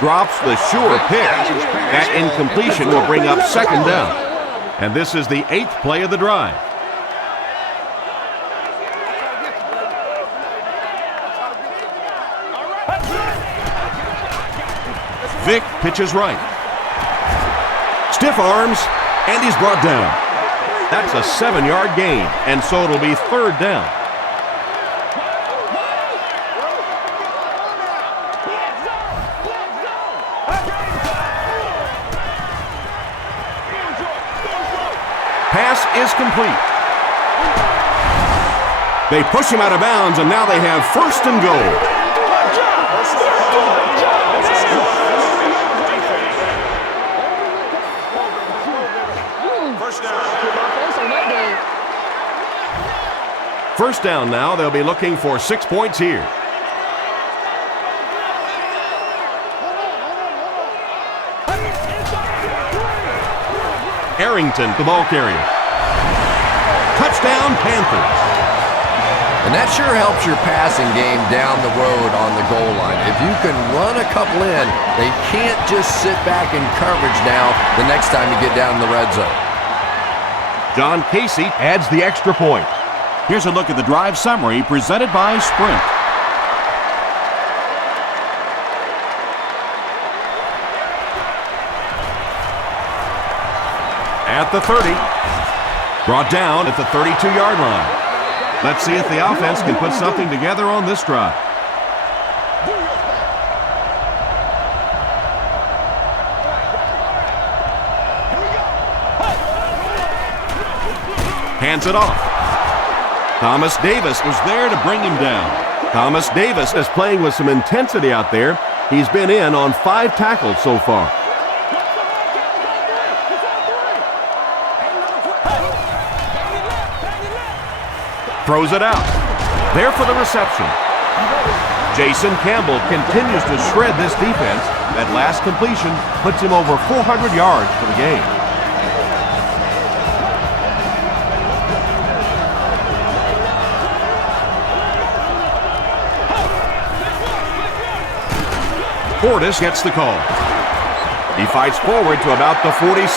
Drops the sure pick. That incompletion will bring up 2nd down. And this is the 8th play of the drive. Vick pitches right. Stiff arms, and he's brought down. That's a 7-yard gain, and so it'll be 3rd down. Pass is complete. They push him out of bounds, and now they have 1st and goal. First down now. They'll be looking for 6 points here. Arrington, the ball carrier. Touchdown, Panthers. And that sure helps your passing game down the road on the goal line. If you can run a couple in, they can't just sit back in coverage now the next time you get down in the red zone. John Casey adds the extra point. Here's a look at the drive summary presented by Sprint. At the 30. Brought down at the 32-yard line. Let's see if the offense can put something together on this drive. Hands it off. Thomas Davis was there to bring him down. Thomas Davis is playing with some intensity out there. He's been in on 5 tackles so far. Throws it out. There for the reception. Jason Campbell continues to shred this defense. That last completion puts him over 400 yards for the game. Portis gets the call. He fights forward to about the 46.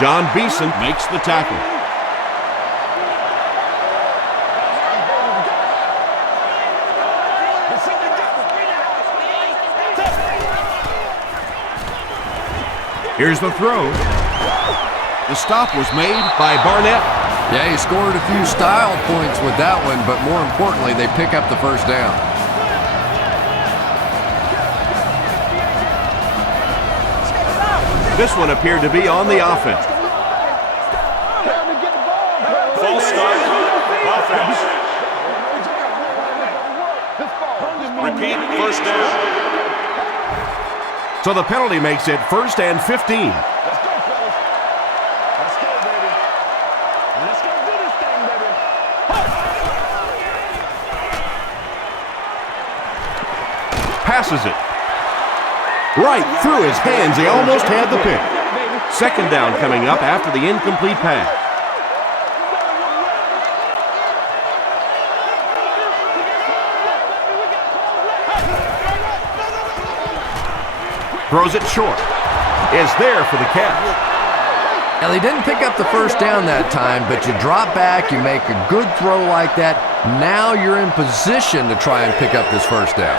John Beeson makes the tackle. Here's the throw. The stop was made by Barnett. Yeah, he scored a few style points with that one, but more importantly, they pick up the first down. This one appeared to be on the offense. False start. Offense. Repeat, first down. So the penalty makes it 1st and 15. Let's go, fellas. Let's go, baby. Let's go do this thing, baby. Passes it. Right through his hands. He almost had the pick. 2nd down coming up after the incomplete pass. Throws it short. Is there for the catch. Now, they didn't pick up the first down that time, but you drop back, you make a good throw like that. Now you're in position to try and pick up this first down.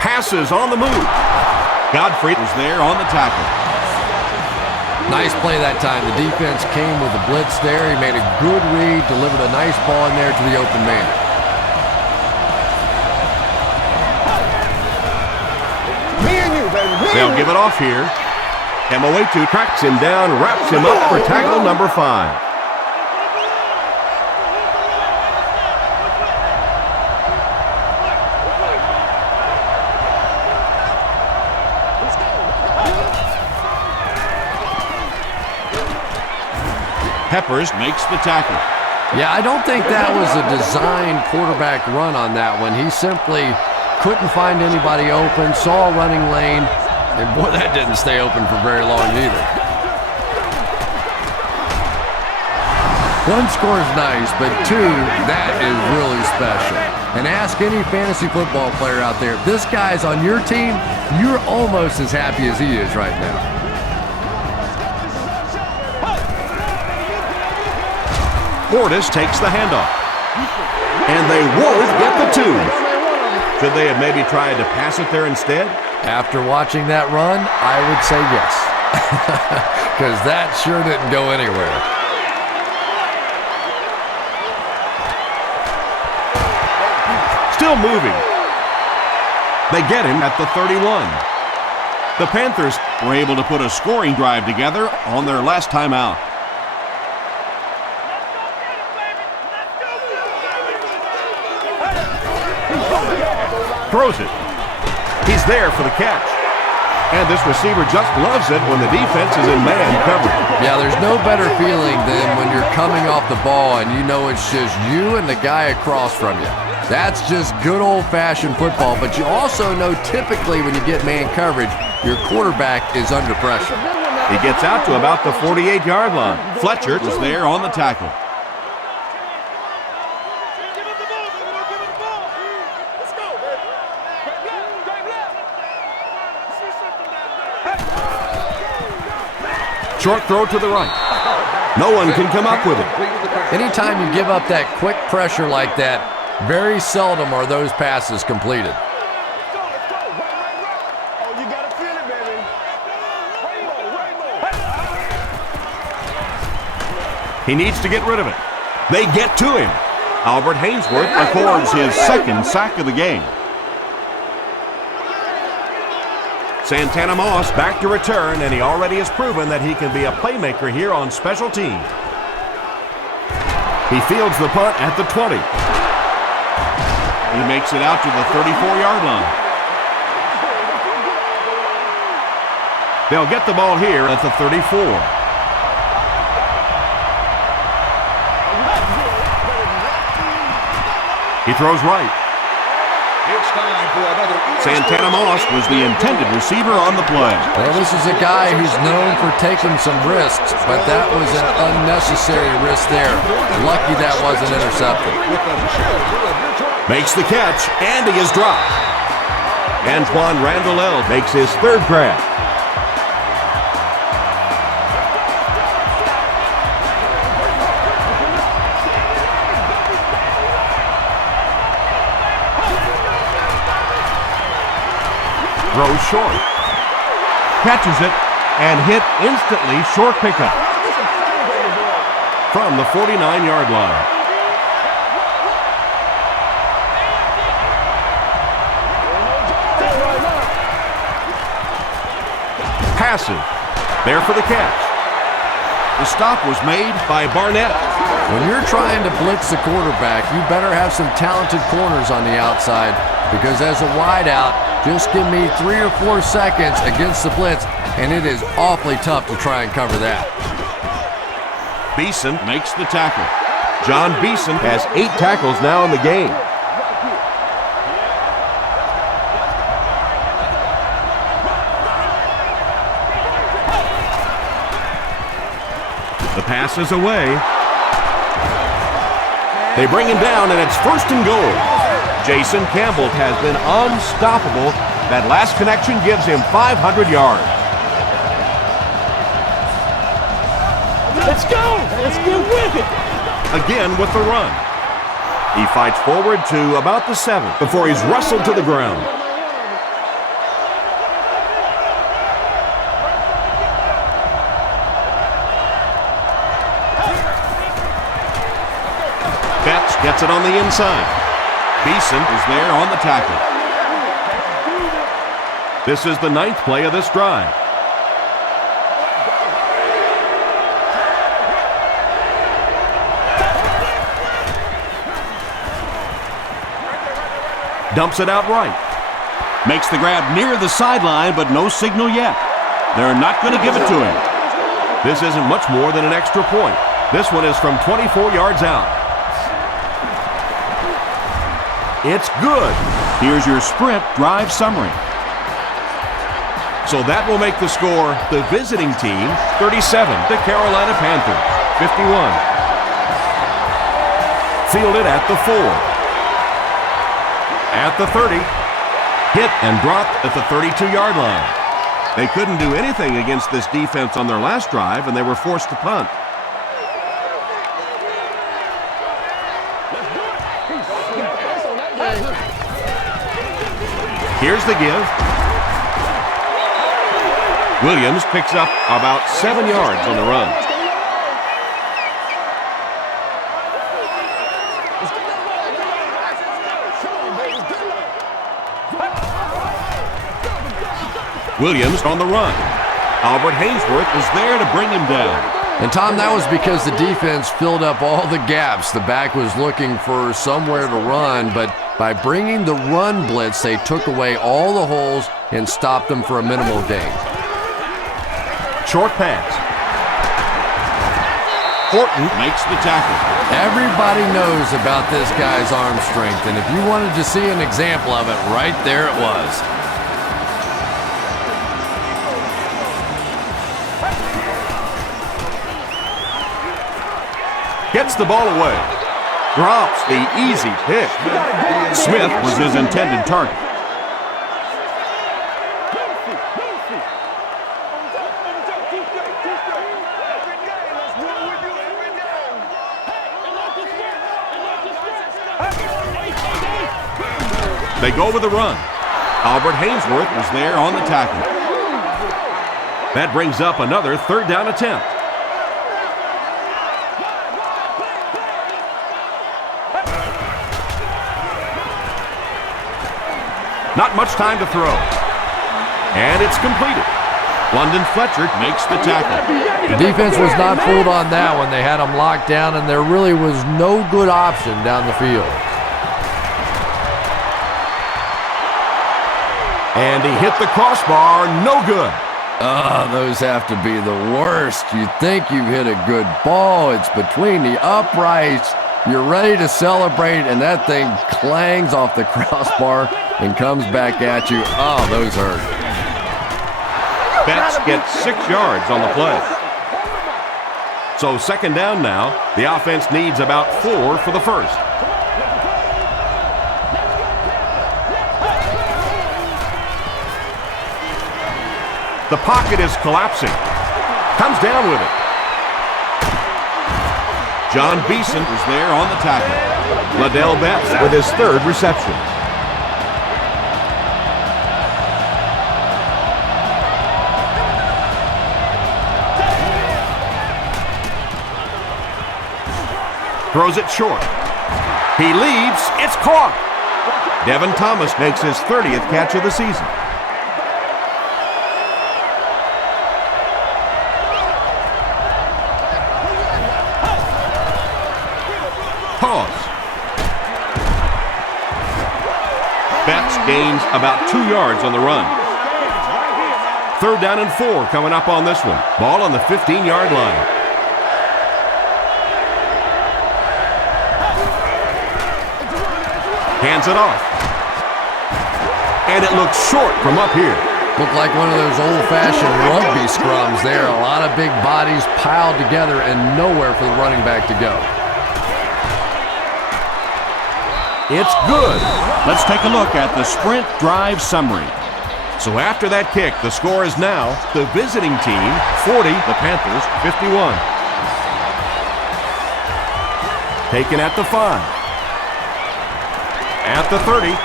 Passes on the move. Godfrey Was there on the tackle. Nice play that time. The defense came with a blitz there. He made a good read, delivered a nice ball in there to the open man. Me and you, baby. They'll give it off here. Kemoetu tracks him down, wraps him up for tackle number 5. Peppers makes the tackle. Yeah, I don't think that was a designed quarterback run on that one. He simply couldn't find anybody open, saw a running lane, and boy, that didn't stay open for very long either. One score is nice, but 2, that is really special. And ask any fantasy football player out there, if this guy's on your team, you're almost as happy as he is right now. Portis takes the handoff. And they won't get the 2. Should they have maybe tried to pass it there instead? After watching that run, I would say yes. Because that sure didn't go anywhere. Still moving. They get him at the 31. The Panthers were able to put a scoring drive together on their last time out. throws it. He's there for the catch. And this receiver just loves it when the defense is in man coverage. Yeah, there's no better feeling than when you're coming off the ball and you know it's just you and the guy across from you. That's just good old-fashioned football, but you also know typically when you get man coverage, your quarterback is under pressure. He gets out to about the 48-yard line. Fletcher was there on the tackle. Short throw to the right. No one can come up with it. Anytime you give up that quick pressure like that, very seldom are those passes completed. Oh, you gotta feel it, baby. He needs to get rid of it. They get to him. Albert Hainsworth records his second sack of the game. Santana Moss back to return, and he already has proven that he can be a playmaker here on special teams. He fields the punt at the 20. He makes it out to the 34-yard line. They'll get the ball here at the 34. He throws right. It's time for another Santana Moss was the intended receiver on the play. Well, this is a guy who's known for taking some risks, but that was an unnecessary risk there. Lucky that wasn't intercepted. Makes the catch, and he is dropped. Antoine Randall makes his third grab. Throws short. Catches it and hit instantly, short pickup. From the 49-yard line. Passive. There for the catch. The stop was made by Barnett. When you're trying to blitz the quarterback, you better have some talented corners on the outside, because as a wideout, just give me 3 or 4 seconds against the blitz, and it is awfully tough to try and cover that. Beeson makes the tackle. John Beeson has 8 tackles now in the game. The pass is away. They bring him down, and it's 1st and goal. Jason Campbell has been unstoppable. That last connection gives him 500 yards. Let's go! Let's get with it! Again with the run. He fights forward to about the 7 before he's wrestled to the ground. Betts gets it on the inside. Beeson is there on the tackle. This is the 9th play of this drive. Dumps it out right. Makes the grab near the sideline, but no signal yet. They're not going to give it to him. This isn't much more than an extra point. This one is from 24 yards out. It's good. Here's your sprint drive summary. So that will make the score the visiting team 37, the Carolina Panthers 51. Fielded at the 4. At the 30. Hit and dropped at the 32-yard line. They couldn't do anything against this defense on their last drive, and they were forced to punt. Here's the give. Williams picks up about 7 yards on the run. Williams on the run. Albert Hainsworth is there to bring him down. And Tom, that was because the defense filled up all the gaps. The back was looking for somewhere to run, but by bringing the run blitz, they took away all the holes and stopped them for a minimal gain. Short pass. Horton makes the tackle. Everybody knows about this guy's arm strength, and if you wanted to see an example of it, right there it was. Gets the ball away. Drops the easy pick. Smith was his intended target. They go with the run. Albert Hainsworth was there on the tackle. That brings up another 3rd down attempt. Not much time to throw. And it's completed. London Fletcher makes the tackle. The defense was not fooled on that one. They had him locked down, and there really was no good option down the field. And he hit the crossbar, no good. Oh, those have to be the worst. You think you've hit a good ball. It's between the uprights. You're ready to celebrate, and that thing clangs off the crossbar and comes back at you. Oh, those hurt. Betts gets 6 yards on the play. So second down now. The offense needs about 4 for the first. The pocket is collapsing. Comes down with it. John Beeson was there on the tackle. Ladell Betts with his 3rd reception. Throws it short. He leaps. It's caught. Devin Thomas makes his 30th catch of the season. Pause. Betts gains about 2 yards on the run. 3rd down and 4 coming up on this one. Ball on the 15-yard line. Hands it off. And it looks short from up here. Looked like one of those old-fashioned rugby scrums there. A lot of big bodies piled together and nowhere for the running back to go. It's good. Let's take a look at the sprint drive summary. So after that kick, the score is now the visiting team 40, the Panthers 51. Taken at the 5. At the 30.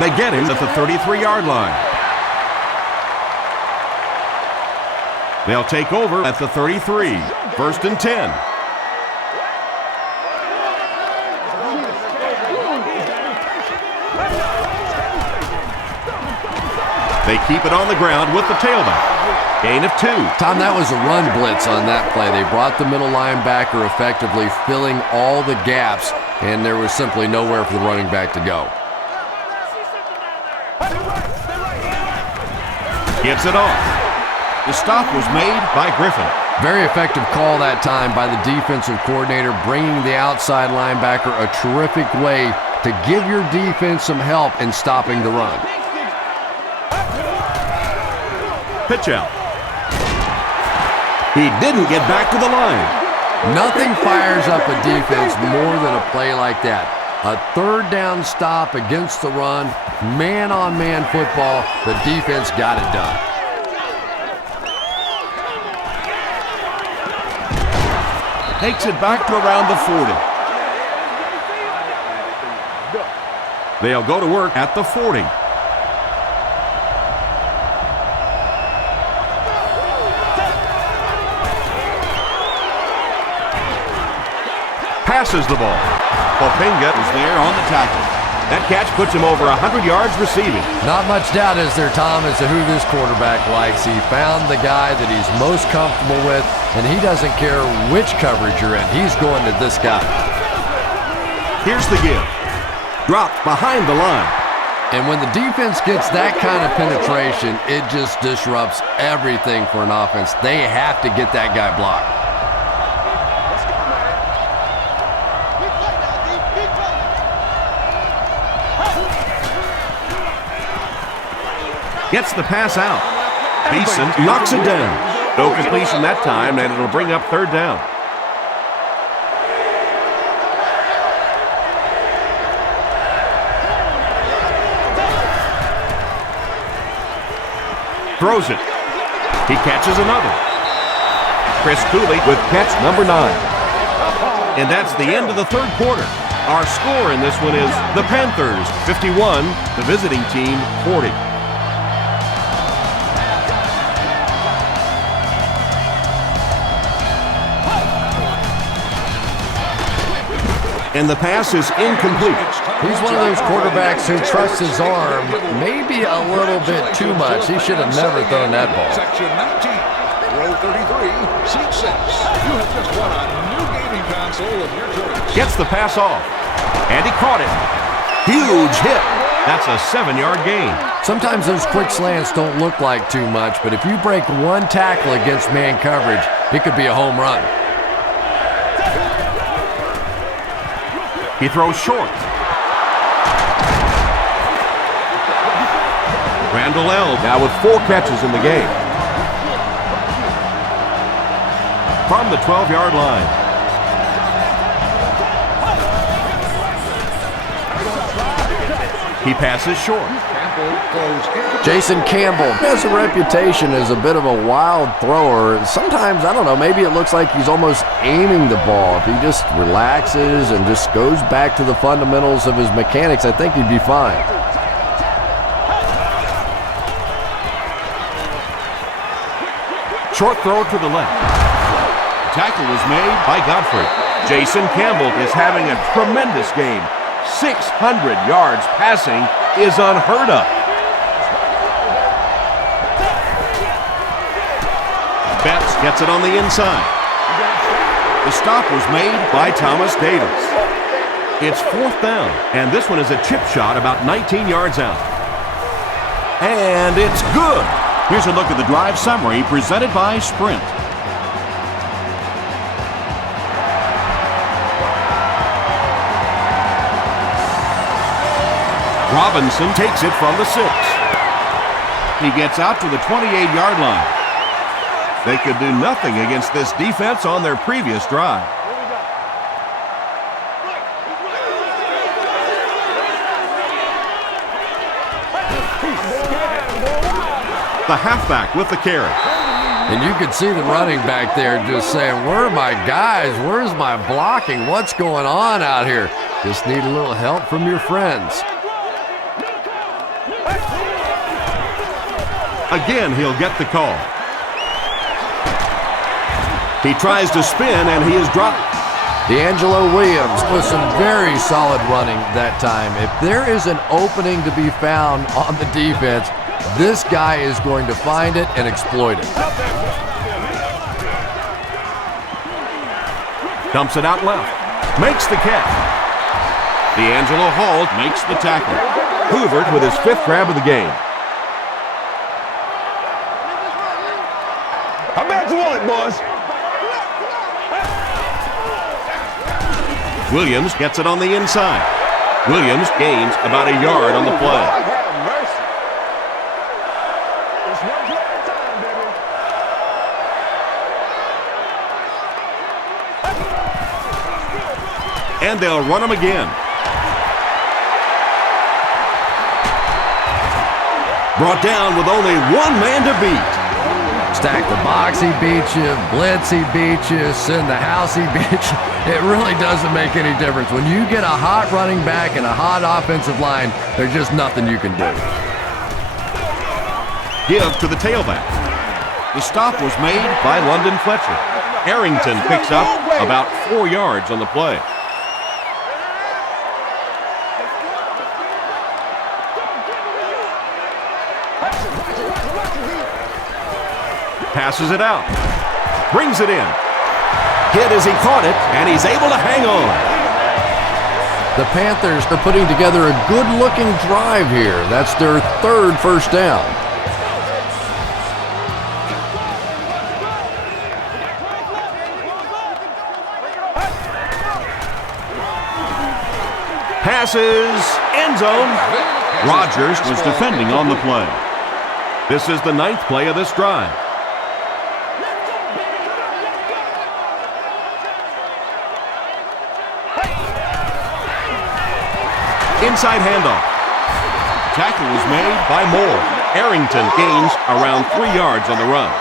They get him at the 33-yard line. They'll take over at the 33. 1st and 10. They keep it on the ground with the tailback. Gain of 2. Tom, that was a run blitz on that play. They brought the middle linebacker effectively filling all the gaps, and there was simply nowhere for the running back to go. Gets it off. The stop was made by Griffin. Very effective call that time by the defensive coordinator, bringing the outside linebacker a terrific way to give your defense some help in stopping the run. Pitch out. He didn't get back to the line. Nothing fires up a defense more than a play like that. A 3rd down stop against the run, man-on-man football. The defense got it done. Takes it back to around the 40. They'll go to work at the 40. Passes the ball. Popinga is there on the tackle. That catch puts him over 100 yards receiving. Not much doubt, is there, Tom, as to who this quarterback likes. He found the guy that he's most comfortable with, and he doesn't care which coverage you're in. He's going to this guy. Here's the give. Dropped behind the line. And when the defense gets that kind of penetration, it just disrupts everything for an offense. They have to get that guy blocked. Gets the pass out. Beeson knocks it down. No completion that time, and it'll bring up 3rd down. Throws it. He catches another. Chris Cooley with catch number 9. And that's the end of the 3rd quarter. Our score in this one is the Panthers 51, the visiting team 40. And the pass is incomplete. He's one of those quarterbacks who trusts his arm maybe a little bit too much. He should have never thrown that ball. Section 19, row 33, seat 6. You have just won a new gaming console of your choice. Gets the pass off. And he caught it. Huge hit. That's a 7-yard gain. Sometimes those quick slants don't look like too much, but if you break one tackle against man coverage, it could be a home run. He throws short. Randall L. now with 4 catches in the game. From the 12-yard line. He passes short. Jason Campbell has a reputation as a bit of a wild thrower. Sometimes, I don't know, maybe it looks like he's almost aiming the ball. If he just relaxes and just goes back to the fundamentals of his mechanics, I think he'd be fine. Short throw to the left. Tackle was made By Godfrey. Jason Campbell is having a tremendous game. 600 yards passing is unheard of. Betts gets it on the inside. The stop was made by Thomas Davis. It's 4th down, and this one is a chip shot about 19 yards out. And it's good. Here's a look at the drive summary presented by Sprint. Robinson takes it from the 6. He gets out to the 28-yard line. They could do nothing against this defense on their previous drive. The halfback with the carry. And you could see the running back there just saying, where are my guys? Where's my blocking? What's going on out here? Just need a little help from your friends. Again, he'll get the call. He tries to spin, and he is dropped. D'Angelo Williams with some very solid running that time. If there is an opening to be found on the defense, this guy is going to find it and exploit it. Dumps it out left. Makes the catch. D'Angelo Hall makes the tackle. Hoovered with his 5th grab of the game. I'm back to one, boys. Williams gets it on the inside. Williams gains about a yard on the play. Have mercy. It's one play at a time, baby. And they'll run him again. Brought down with only one man to beat. Stack the box, he beat you. Blitz, he beat you. Send the house, he beat you. It really doesn't make any difference. When you get a hot running back and a hot offensive line, there's just nothing you can do. Give to the tailback. The stop was made By London Fletcher. Arrington picks up about 4 yards on the play. Passes it out. Brings it in. Hit as he caught it, and he's able to hang on. The Panthers are putting together a good-looking drive here. That's their 3rd first down. Passes. End zone. Rodgers was defending on the play. This is the 9th play of this drive. Inside handoff. Tackle was made By Moore. Arrington gains around 3 yards on the run.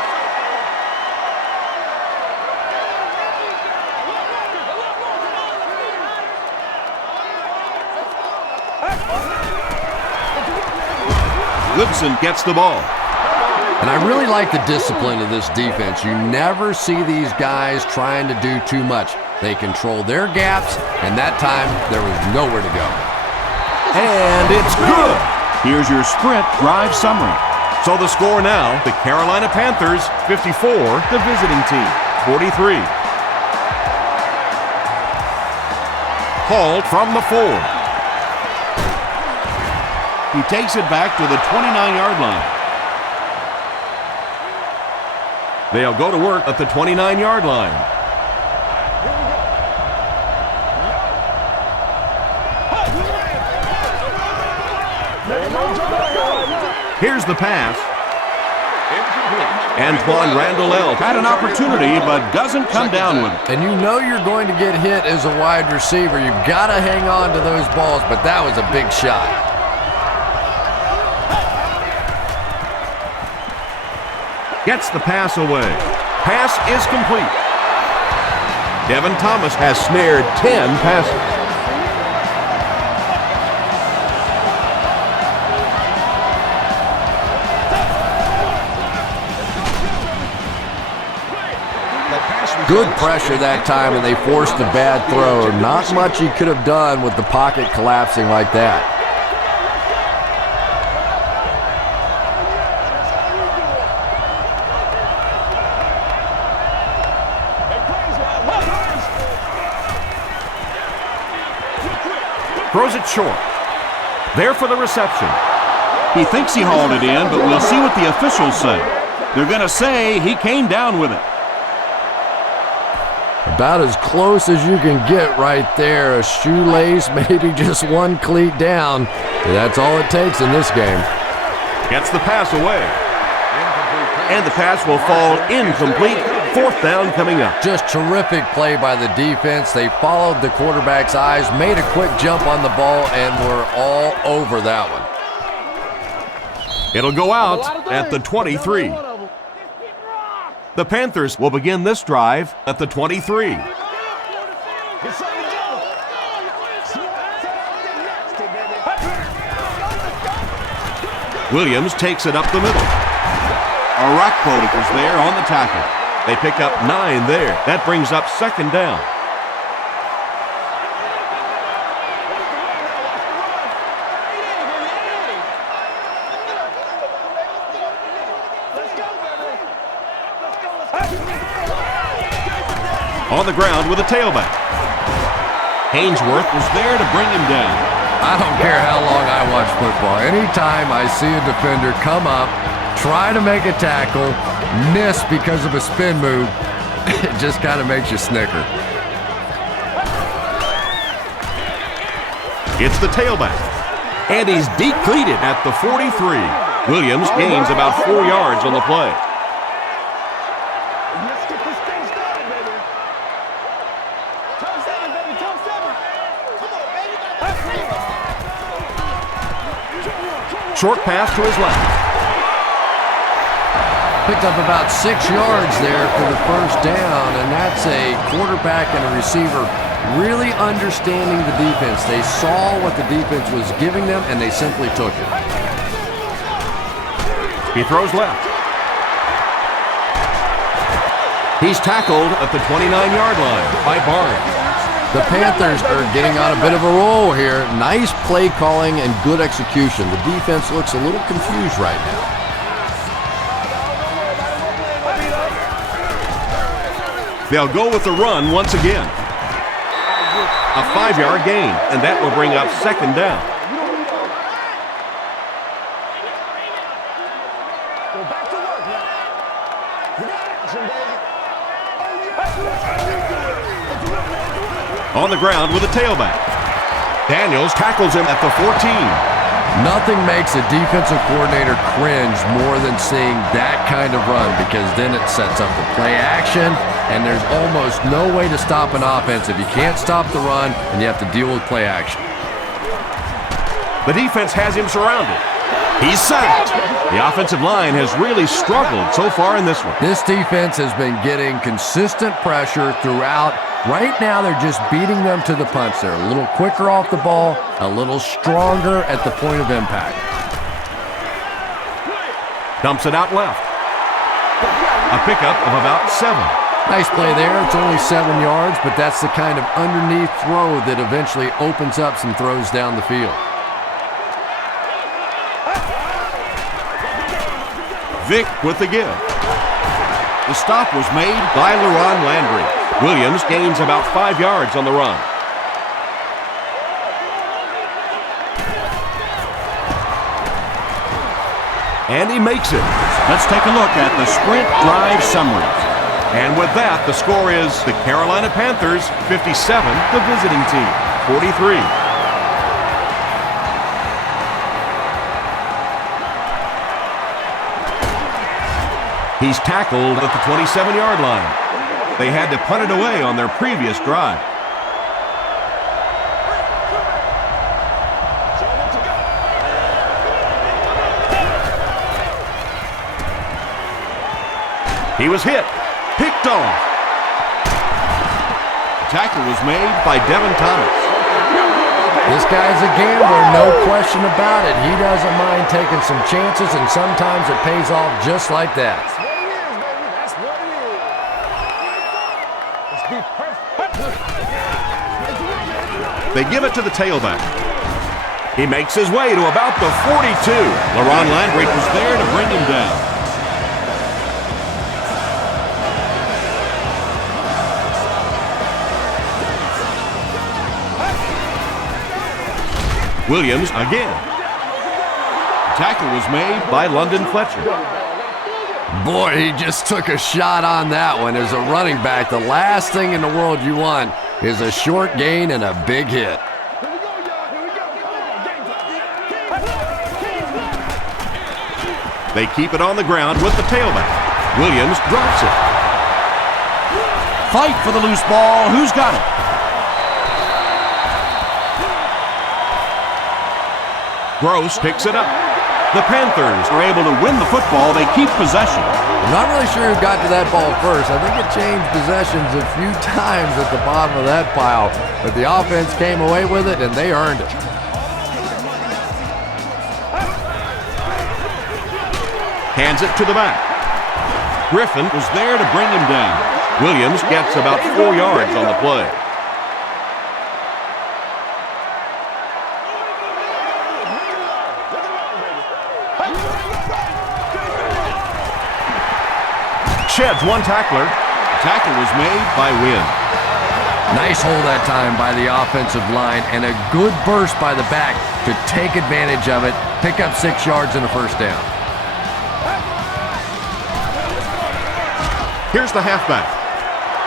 Goodson gets the ball. And I really like the discipline of this defense. You never see these guys trying to do too much. They control their gaps, and that time there was nowhere to go. And it's good. Here's your Sprint drive summary. So the score now, the Carolina Panthers 54, the visiting team 43. Hall from the 4. He takes it back to the 29-yard line. They'll go to work at the 29-yard line. Here's the pass. Antoine Randall had an opportunity but doesn't come down with it. And you know you're going to get hit as a wide receiver. You've got to hang on to those balls, but that was a big shot. Gets the pass away. Pass is complete. Devin Thomas has snared 10 passes. Good pressure that time, and they forced a bad throw. Not much he could have done with the pocket collapsing like that. Throws it short. There for the reception. He thinks he hauled it in, but we'll see what the officials say. They're going to say he came down with it. About as close as you can get right there. A shoelace, maybe just one cleat down. That's all it takes in this game. Gets the pass away. And the pass will fall incomplete. Fourth down coming up. Just terrific play by the defense. They followed the quarterback's eyes, made a quick jump on the ball, and were all over that one. It'll go out at the 23. The Panthers will begin this drive at the 23. Williams takes it up the middle. A rock was there on the tackle. They pick up 9 there. That brings up second down. On the ground with a tailback. Hainsworth was there to bring him down. I don't care how long I watch football. Anytime I see a defender come up, try to make a tackle, miss because of a spin move, it just kind of makes you snicker. It's the tailback. And he's deep-cleated at the 43. Williams gains about 4 yards on the play. Short pass to his left. Picked up about 6 yards there for the first down, and that's a quarterback and a receiver really understanding the defense. They saw what the defense was giving them, and they simply took it. He throws left. He's tackled at the 29-yard line by Barnes. The Panthers are getting on a bit of a roll here. Nice play calling and good execution. The defense looks a little confused right now. They'll go with the run once again. A 5-yard gain, and that will bring up second down. On the ground with a tailback. Daniels tackles him at the 14. Nothing makes a defensive coordinator cringe more than seeing that kind of run, because then it sets up the play action, and there's almost no way to stop an offense if you can't stop the run and you have to deal with play action. The defense has him surrounded. He's sacked. The offensive line has really struggled so far in this one. This defense has been getting consistent pressure throughout. Right now, they're just beating them to the punch. They're a little quicker off the ball, a little stronger at the point of impact. Dumps it out left. A pickup of about 7. Nice play there. It's only 7 yards, but that's the kind of underneath throw that eventually opens up some throws down the field. Vick with the give. The stop was made by LaRon Landry. Williams gains about 5 yards on the run. And he makes it. Let's take a look at the sprint drive summary. And with that, the score is the Carolina Panthers 57, the visiting team 43. He's tackled at the 27-yard line. They had to punt it away on their previous drive. He was hit, picked off. The tackle was made by Devin Thomas. This guy's a gambler, no question about it. He doesn't mind taking some chances, and sometimes it pays off just like that. That's what it is, baby. Let's be perfect. They give it to the tailback. He makes his way to about the 42. LaRon Landry was there to bring him down. Williams again. The tackle was made By London Fletcher. Boy, he just took a shot on that one. As a running back, the last thing in the world you want is a short gain and a big hit. They keep it on the ground with the tailback. Williams drops it. Fight for the loose ball. Who's got it? Gross picks it up. The Panthers are able to win the football. They keep possession. I'm not really sure who got to that ball first. I think it changed possessions a few times at the bottom of that pile, but the offense came away with it, and they earned it. Hands it to the back. Griffin Was there to bring him down. Williams gets about 4 yards on the play. Sheds one tackler. The tackle was made by Wynn. Nice hold that time by the offensive line, and a good burst by the back to take advantage of it, pick up 6 yards and a first down. Here's the halfback.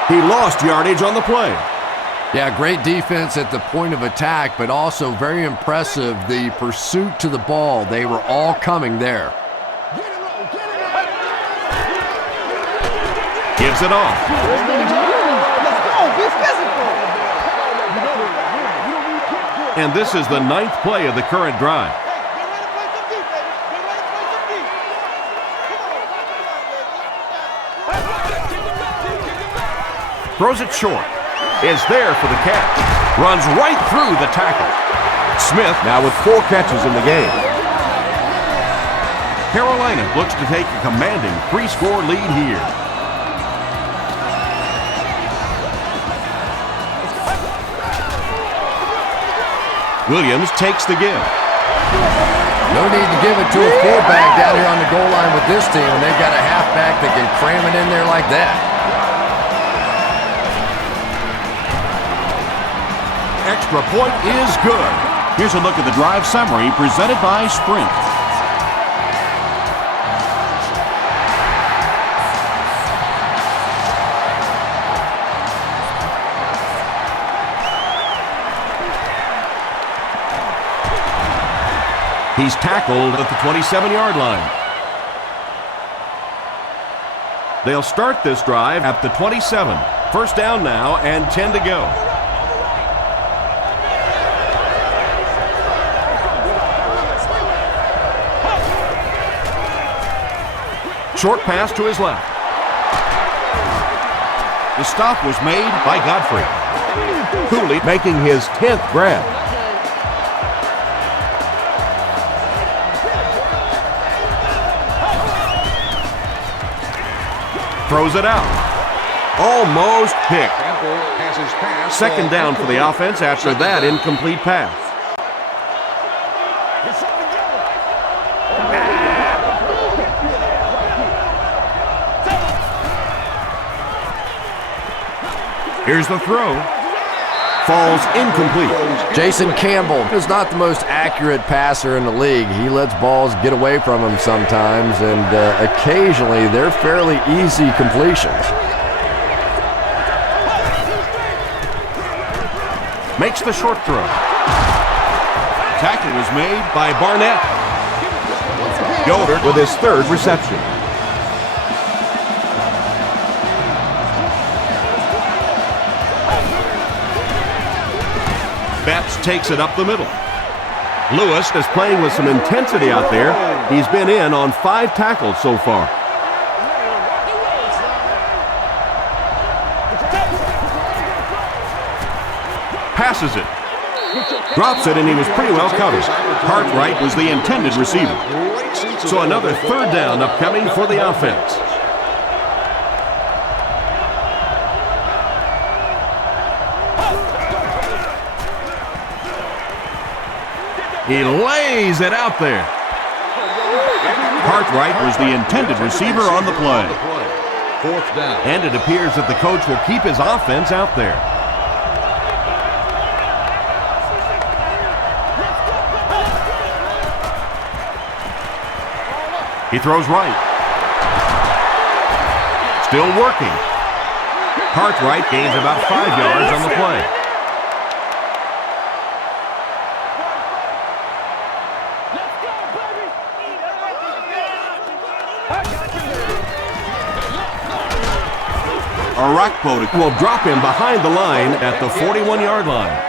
He lost yardage on the play. Yeah, great defense at the point of attack, but also very impressive the pursuit to the ball. They were all coming there. Gives it off. And this is the 9th play of the current drive. Throws it short. Is there for the catch. Runs right through the tackle. Smith now with 4 catches in the game. Carolina looks to take a commanding 3-score lead here. Williams takes the give. No need to give it to a fullback down here on the goal line with this team, and they've got a halfback that can cram it in there like that. Extra point is good. Here's a look at the drive summary presented by Sprint. He's tackled at the 27-yard line. They'll start this drive at the 27. First down now and 10 to go. Short pass to his left. The stop was made By Godfrey. Cooley making his 10th grab. Throws it out. Almost picked. Second down for the offense after that incomplete pass. Here's the throw. falls incomplete. Jason Campbell is not the most accurate passer in the league. He lets balls get away from him sometimes, and occasionally they're fairly easy completions. Makes the short throw. Tackle was made by Barnett. Goddard with his third reception. Betts takes it up the middle. Lewis is playing with some intensity out there. He's been in on 5 tackles so far. Passes it. Drops it, and he was pretty well covered. Cartwright was the intended receiver. So another third down upcoming for the offense. He lays it out there. Cartwright was the intended receiver on the play. 4th down. And it appears that the coach will keep his offense out there. He throws right. Still working. Cartwright gains about 5 yards on the play. Arakpo Will drop him behind the line at the 41-yard line.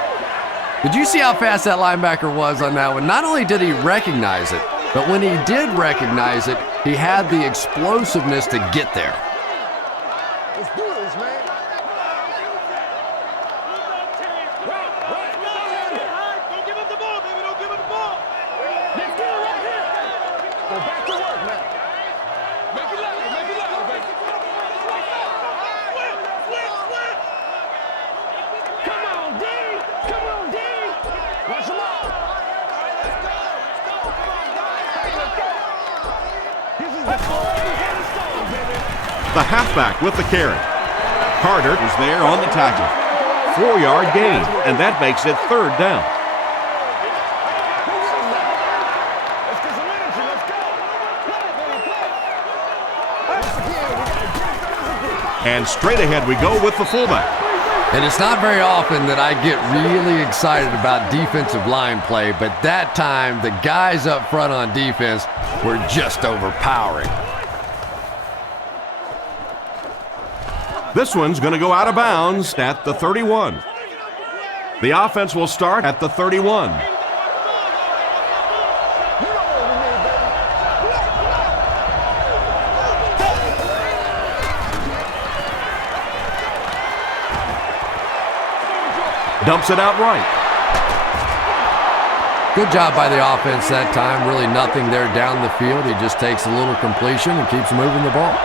Did you see how fast that linebacker was on that one? Not only did he recognize it, but when he did recognize it, he had the explosiveness to get there. Let's do this, man. Don't give him the ball, baby. Don't give him the ball. Let's get it right here. Go back to work, man. Make it loud, baby. Come on, D. Come on, D. Watch him out. The halfback with the carry. Carter is there on the tackle. 4-yard gain, and that makes it 3rd down. And straight ahead we go with the fullback. And it's not very often that I get really excited about defensive line play, but that time the guys up front on defense were just overpowering. This one's going to go out of bounds at the 31. The offense will start at the 31. Dumps it out right. Good job by the offense that time. Really nothing there down the field. He just takes a little completion and keeps moving the ball.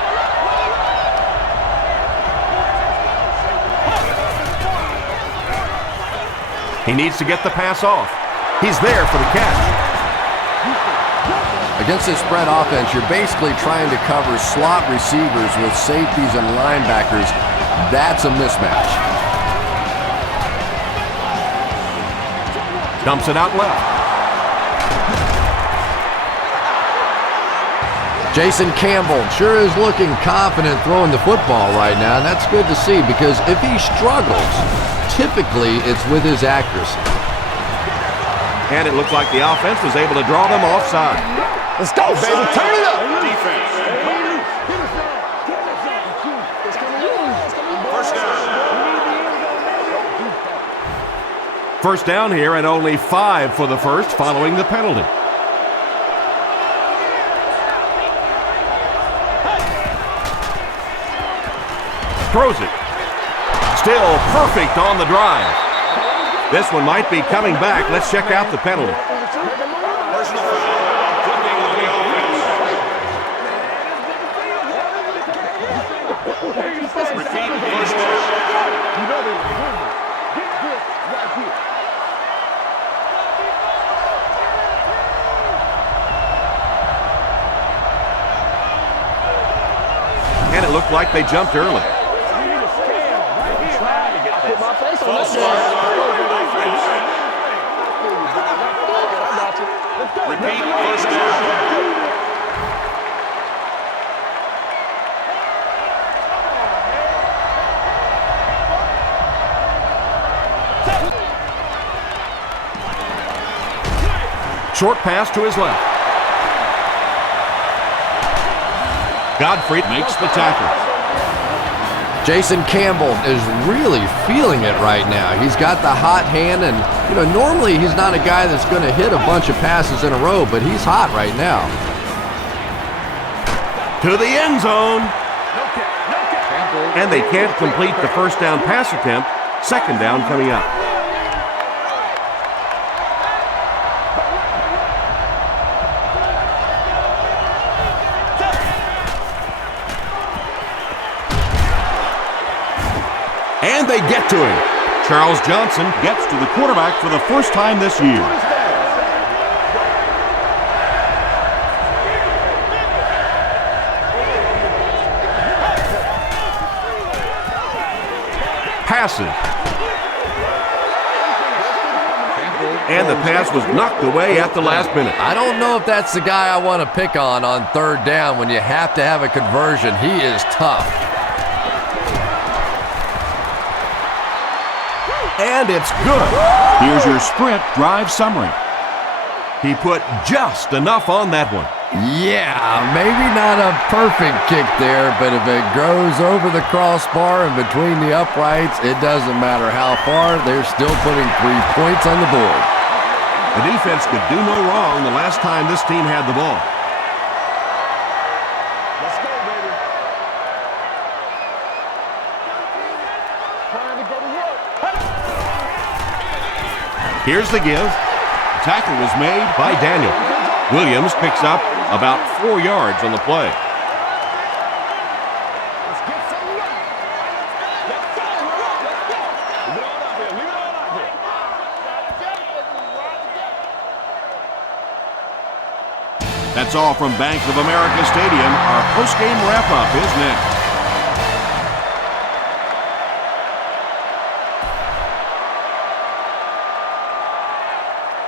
He needs to get the pass off. He's there for the catch. Against this spread offense, you're basically trying to cover slot receivers with safeties and linebackers. That's a mismatch. Dumps it out left. Jason Campbell sure is looking confident throwing the football right now, and that's good to see because if he struggles, typically it's with his accuracy. And it looks like the offense was able to draw them offside. Let's go, baby. Turn it up. Defense. First down. First down here at only 5 for the first following the penalty. Throws it. Still perfect on the drive. This one might be coming back. Let's check out the penalty. Personal foul. Flipping on the offense. Repeat first down. And it looked like they jumped early. False start. Repeat first down. Short pass to his left. Godfrey Makes the tackle. Jason Campbell is really feeling it right now. He's got the hot hand, and normally he's not a guy that's going to hit a bunch of passes in a row, but he's hot right now. to the end zone. And they can't complete the first down pass attempt. Second down coming up. And they get to him. Charles Johnson gets to the quarterback for the first time this year. Passes. And the pass was knocked away at the last minute. I don't know if that's the guy I want to pick on third down when you have to have a conversion. He is tough. And it's good. Here's your sprint drive summary. He put just enough on that one. Yeah, maybe not a perfect kick there, but if it goes over the crossbar and between the uprights, it doesn't matter how far, they're still putting 3 points on the board. The defense could do no wrong the last time this team had the ball. Let's go, baby. Trying to go to work. Here's the give. The tackle was made By Daniel. Williams picks up about 4 yards on the play. Let's get some love. Let's go. Let's go. Leave it all out here. Leave it all out here. That's all from Bank of America Stadium. Our post-game wrap-up is next.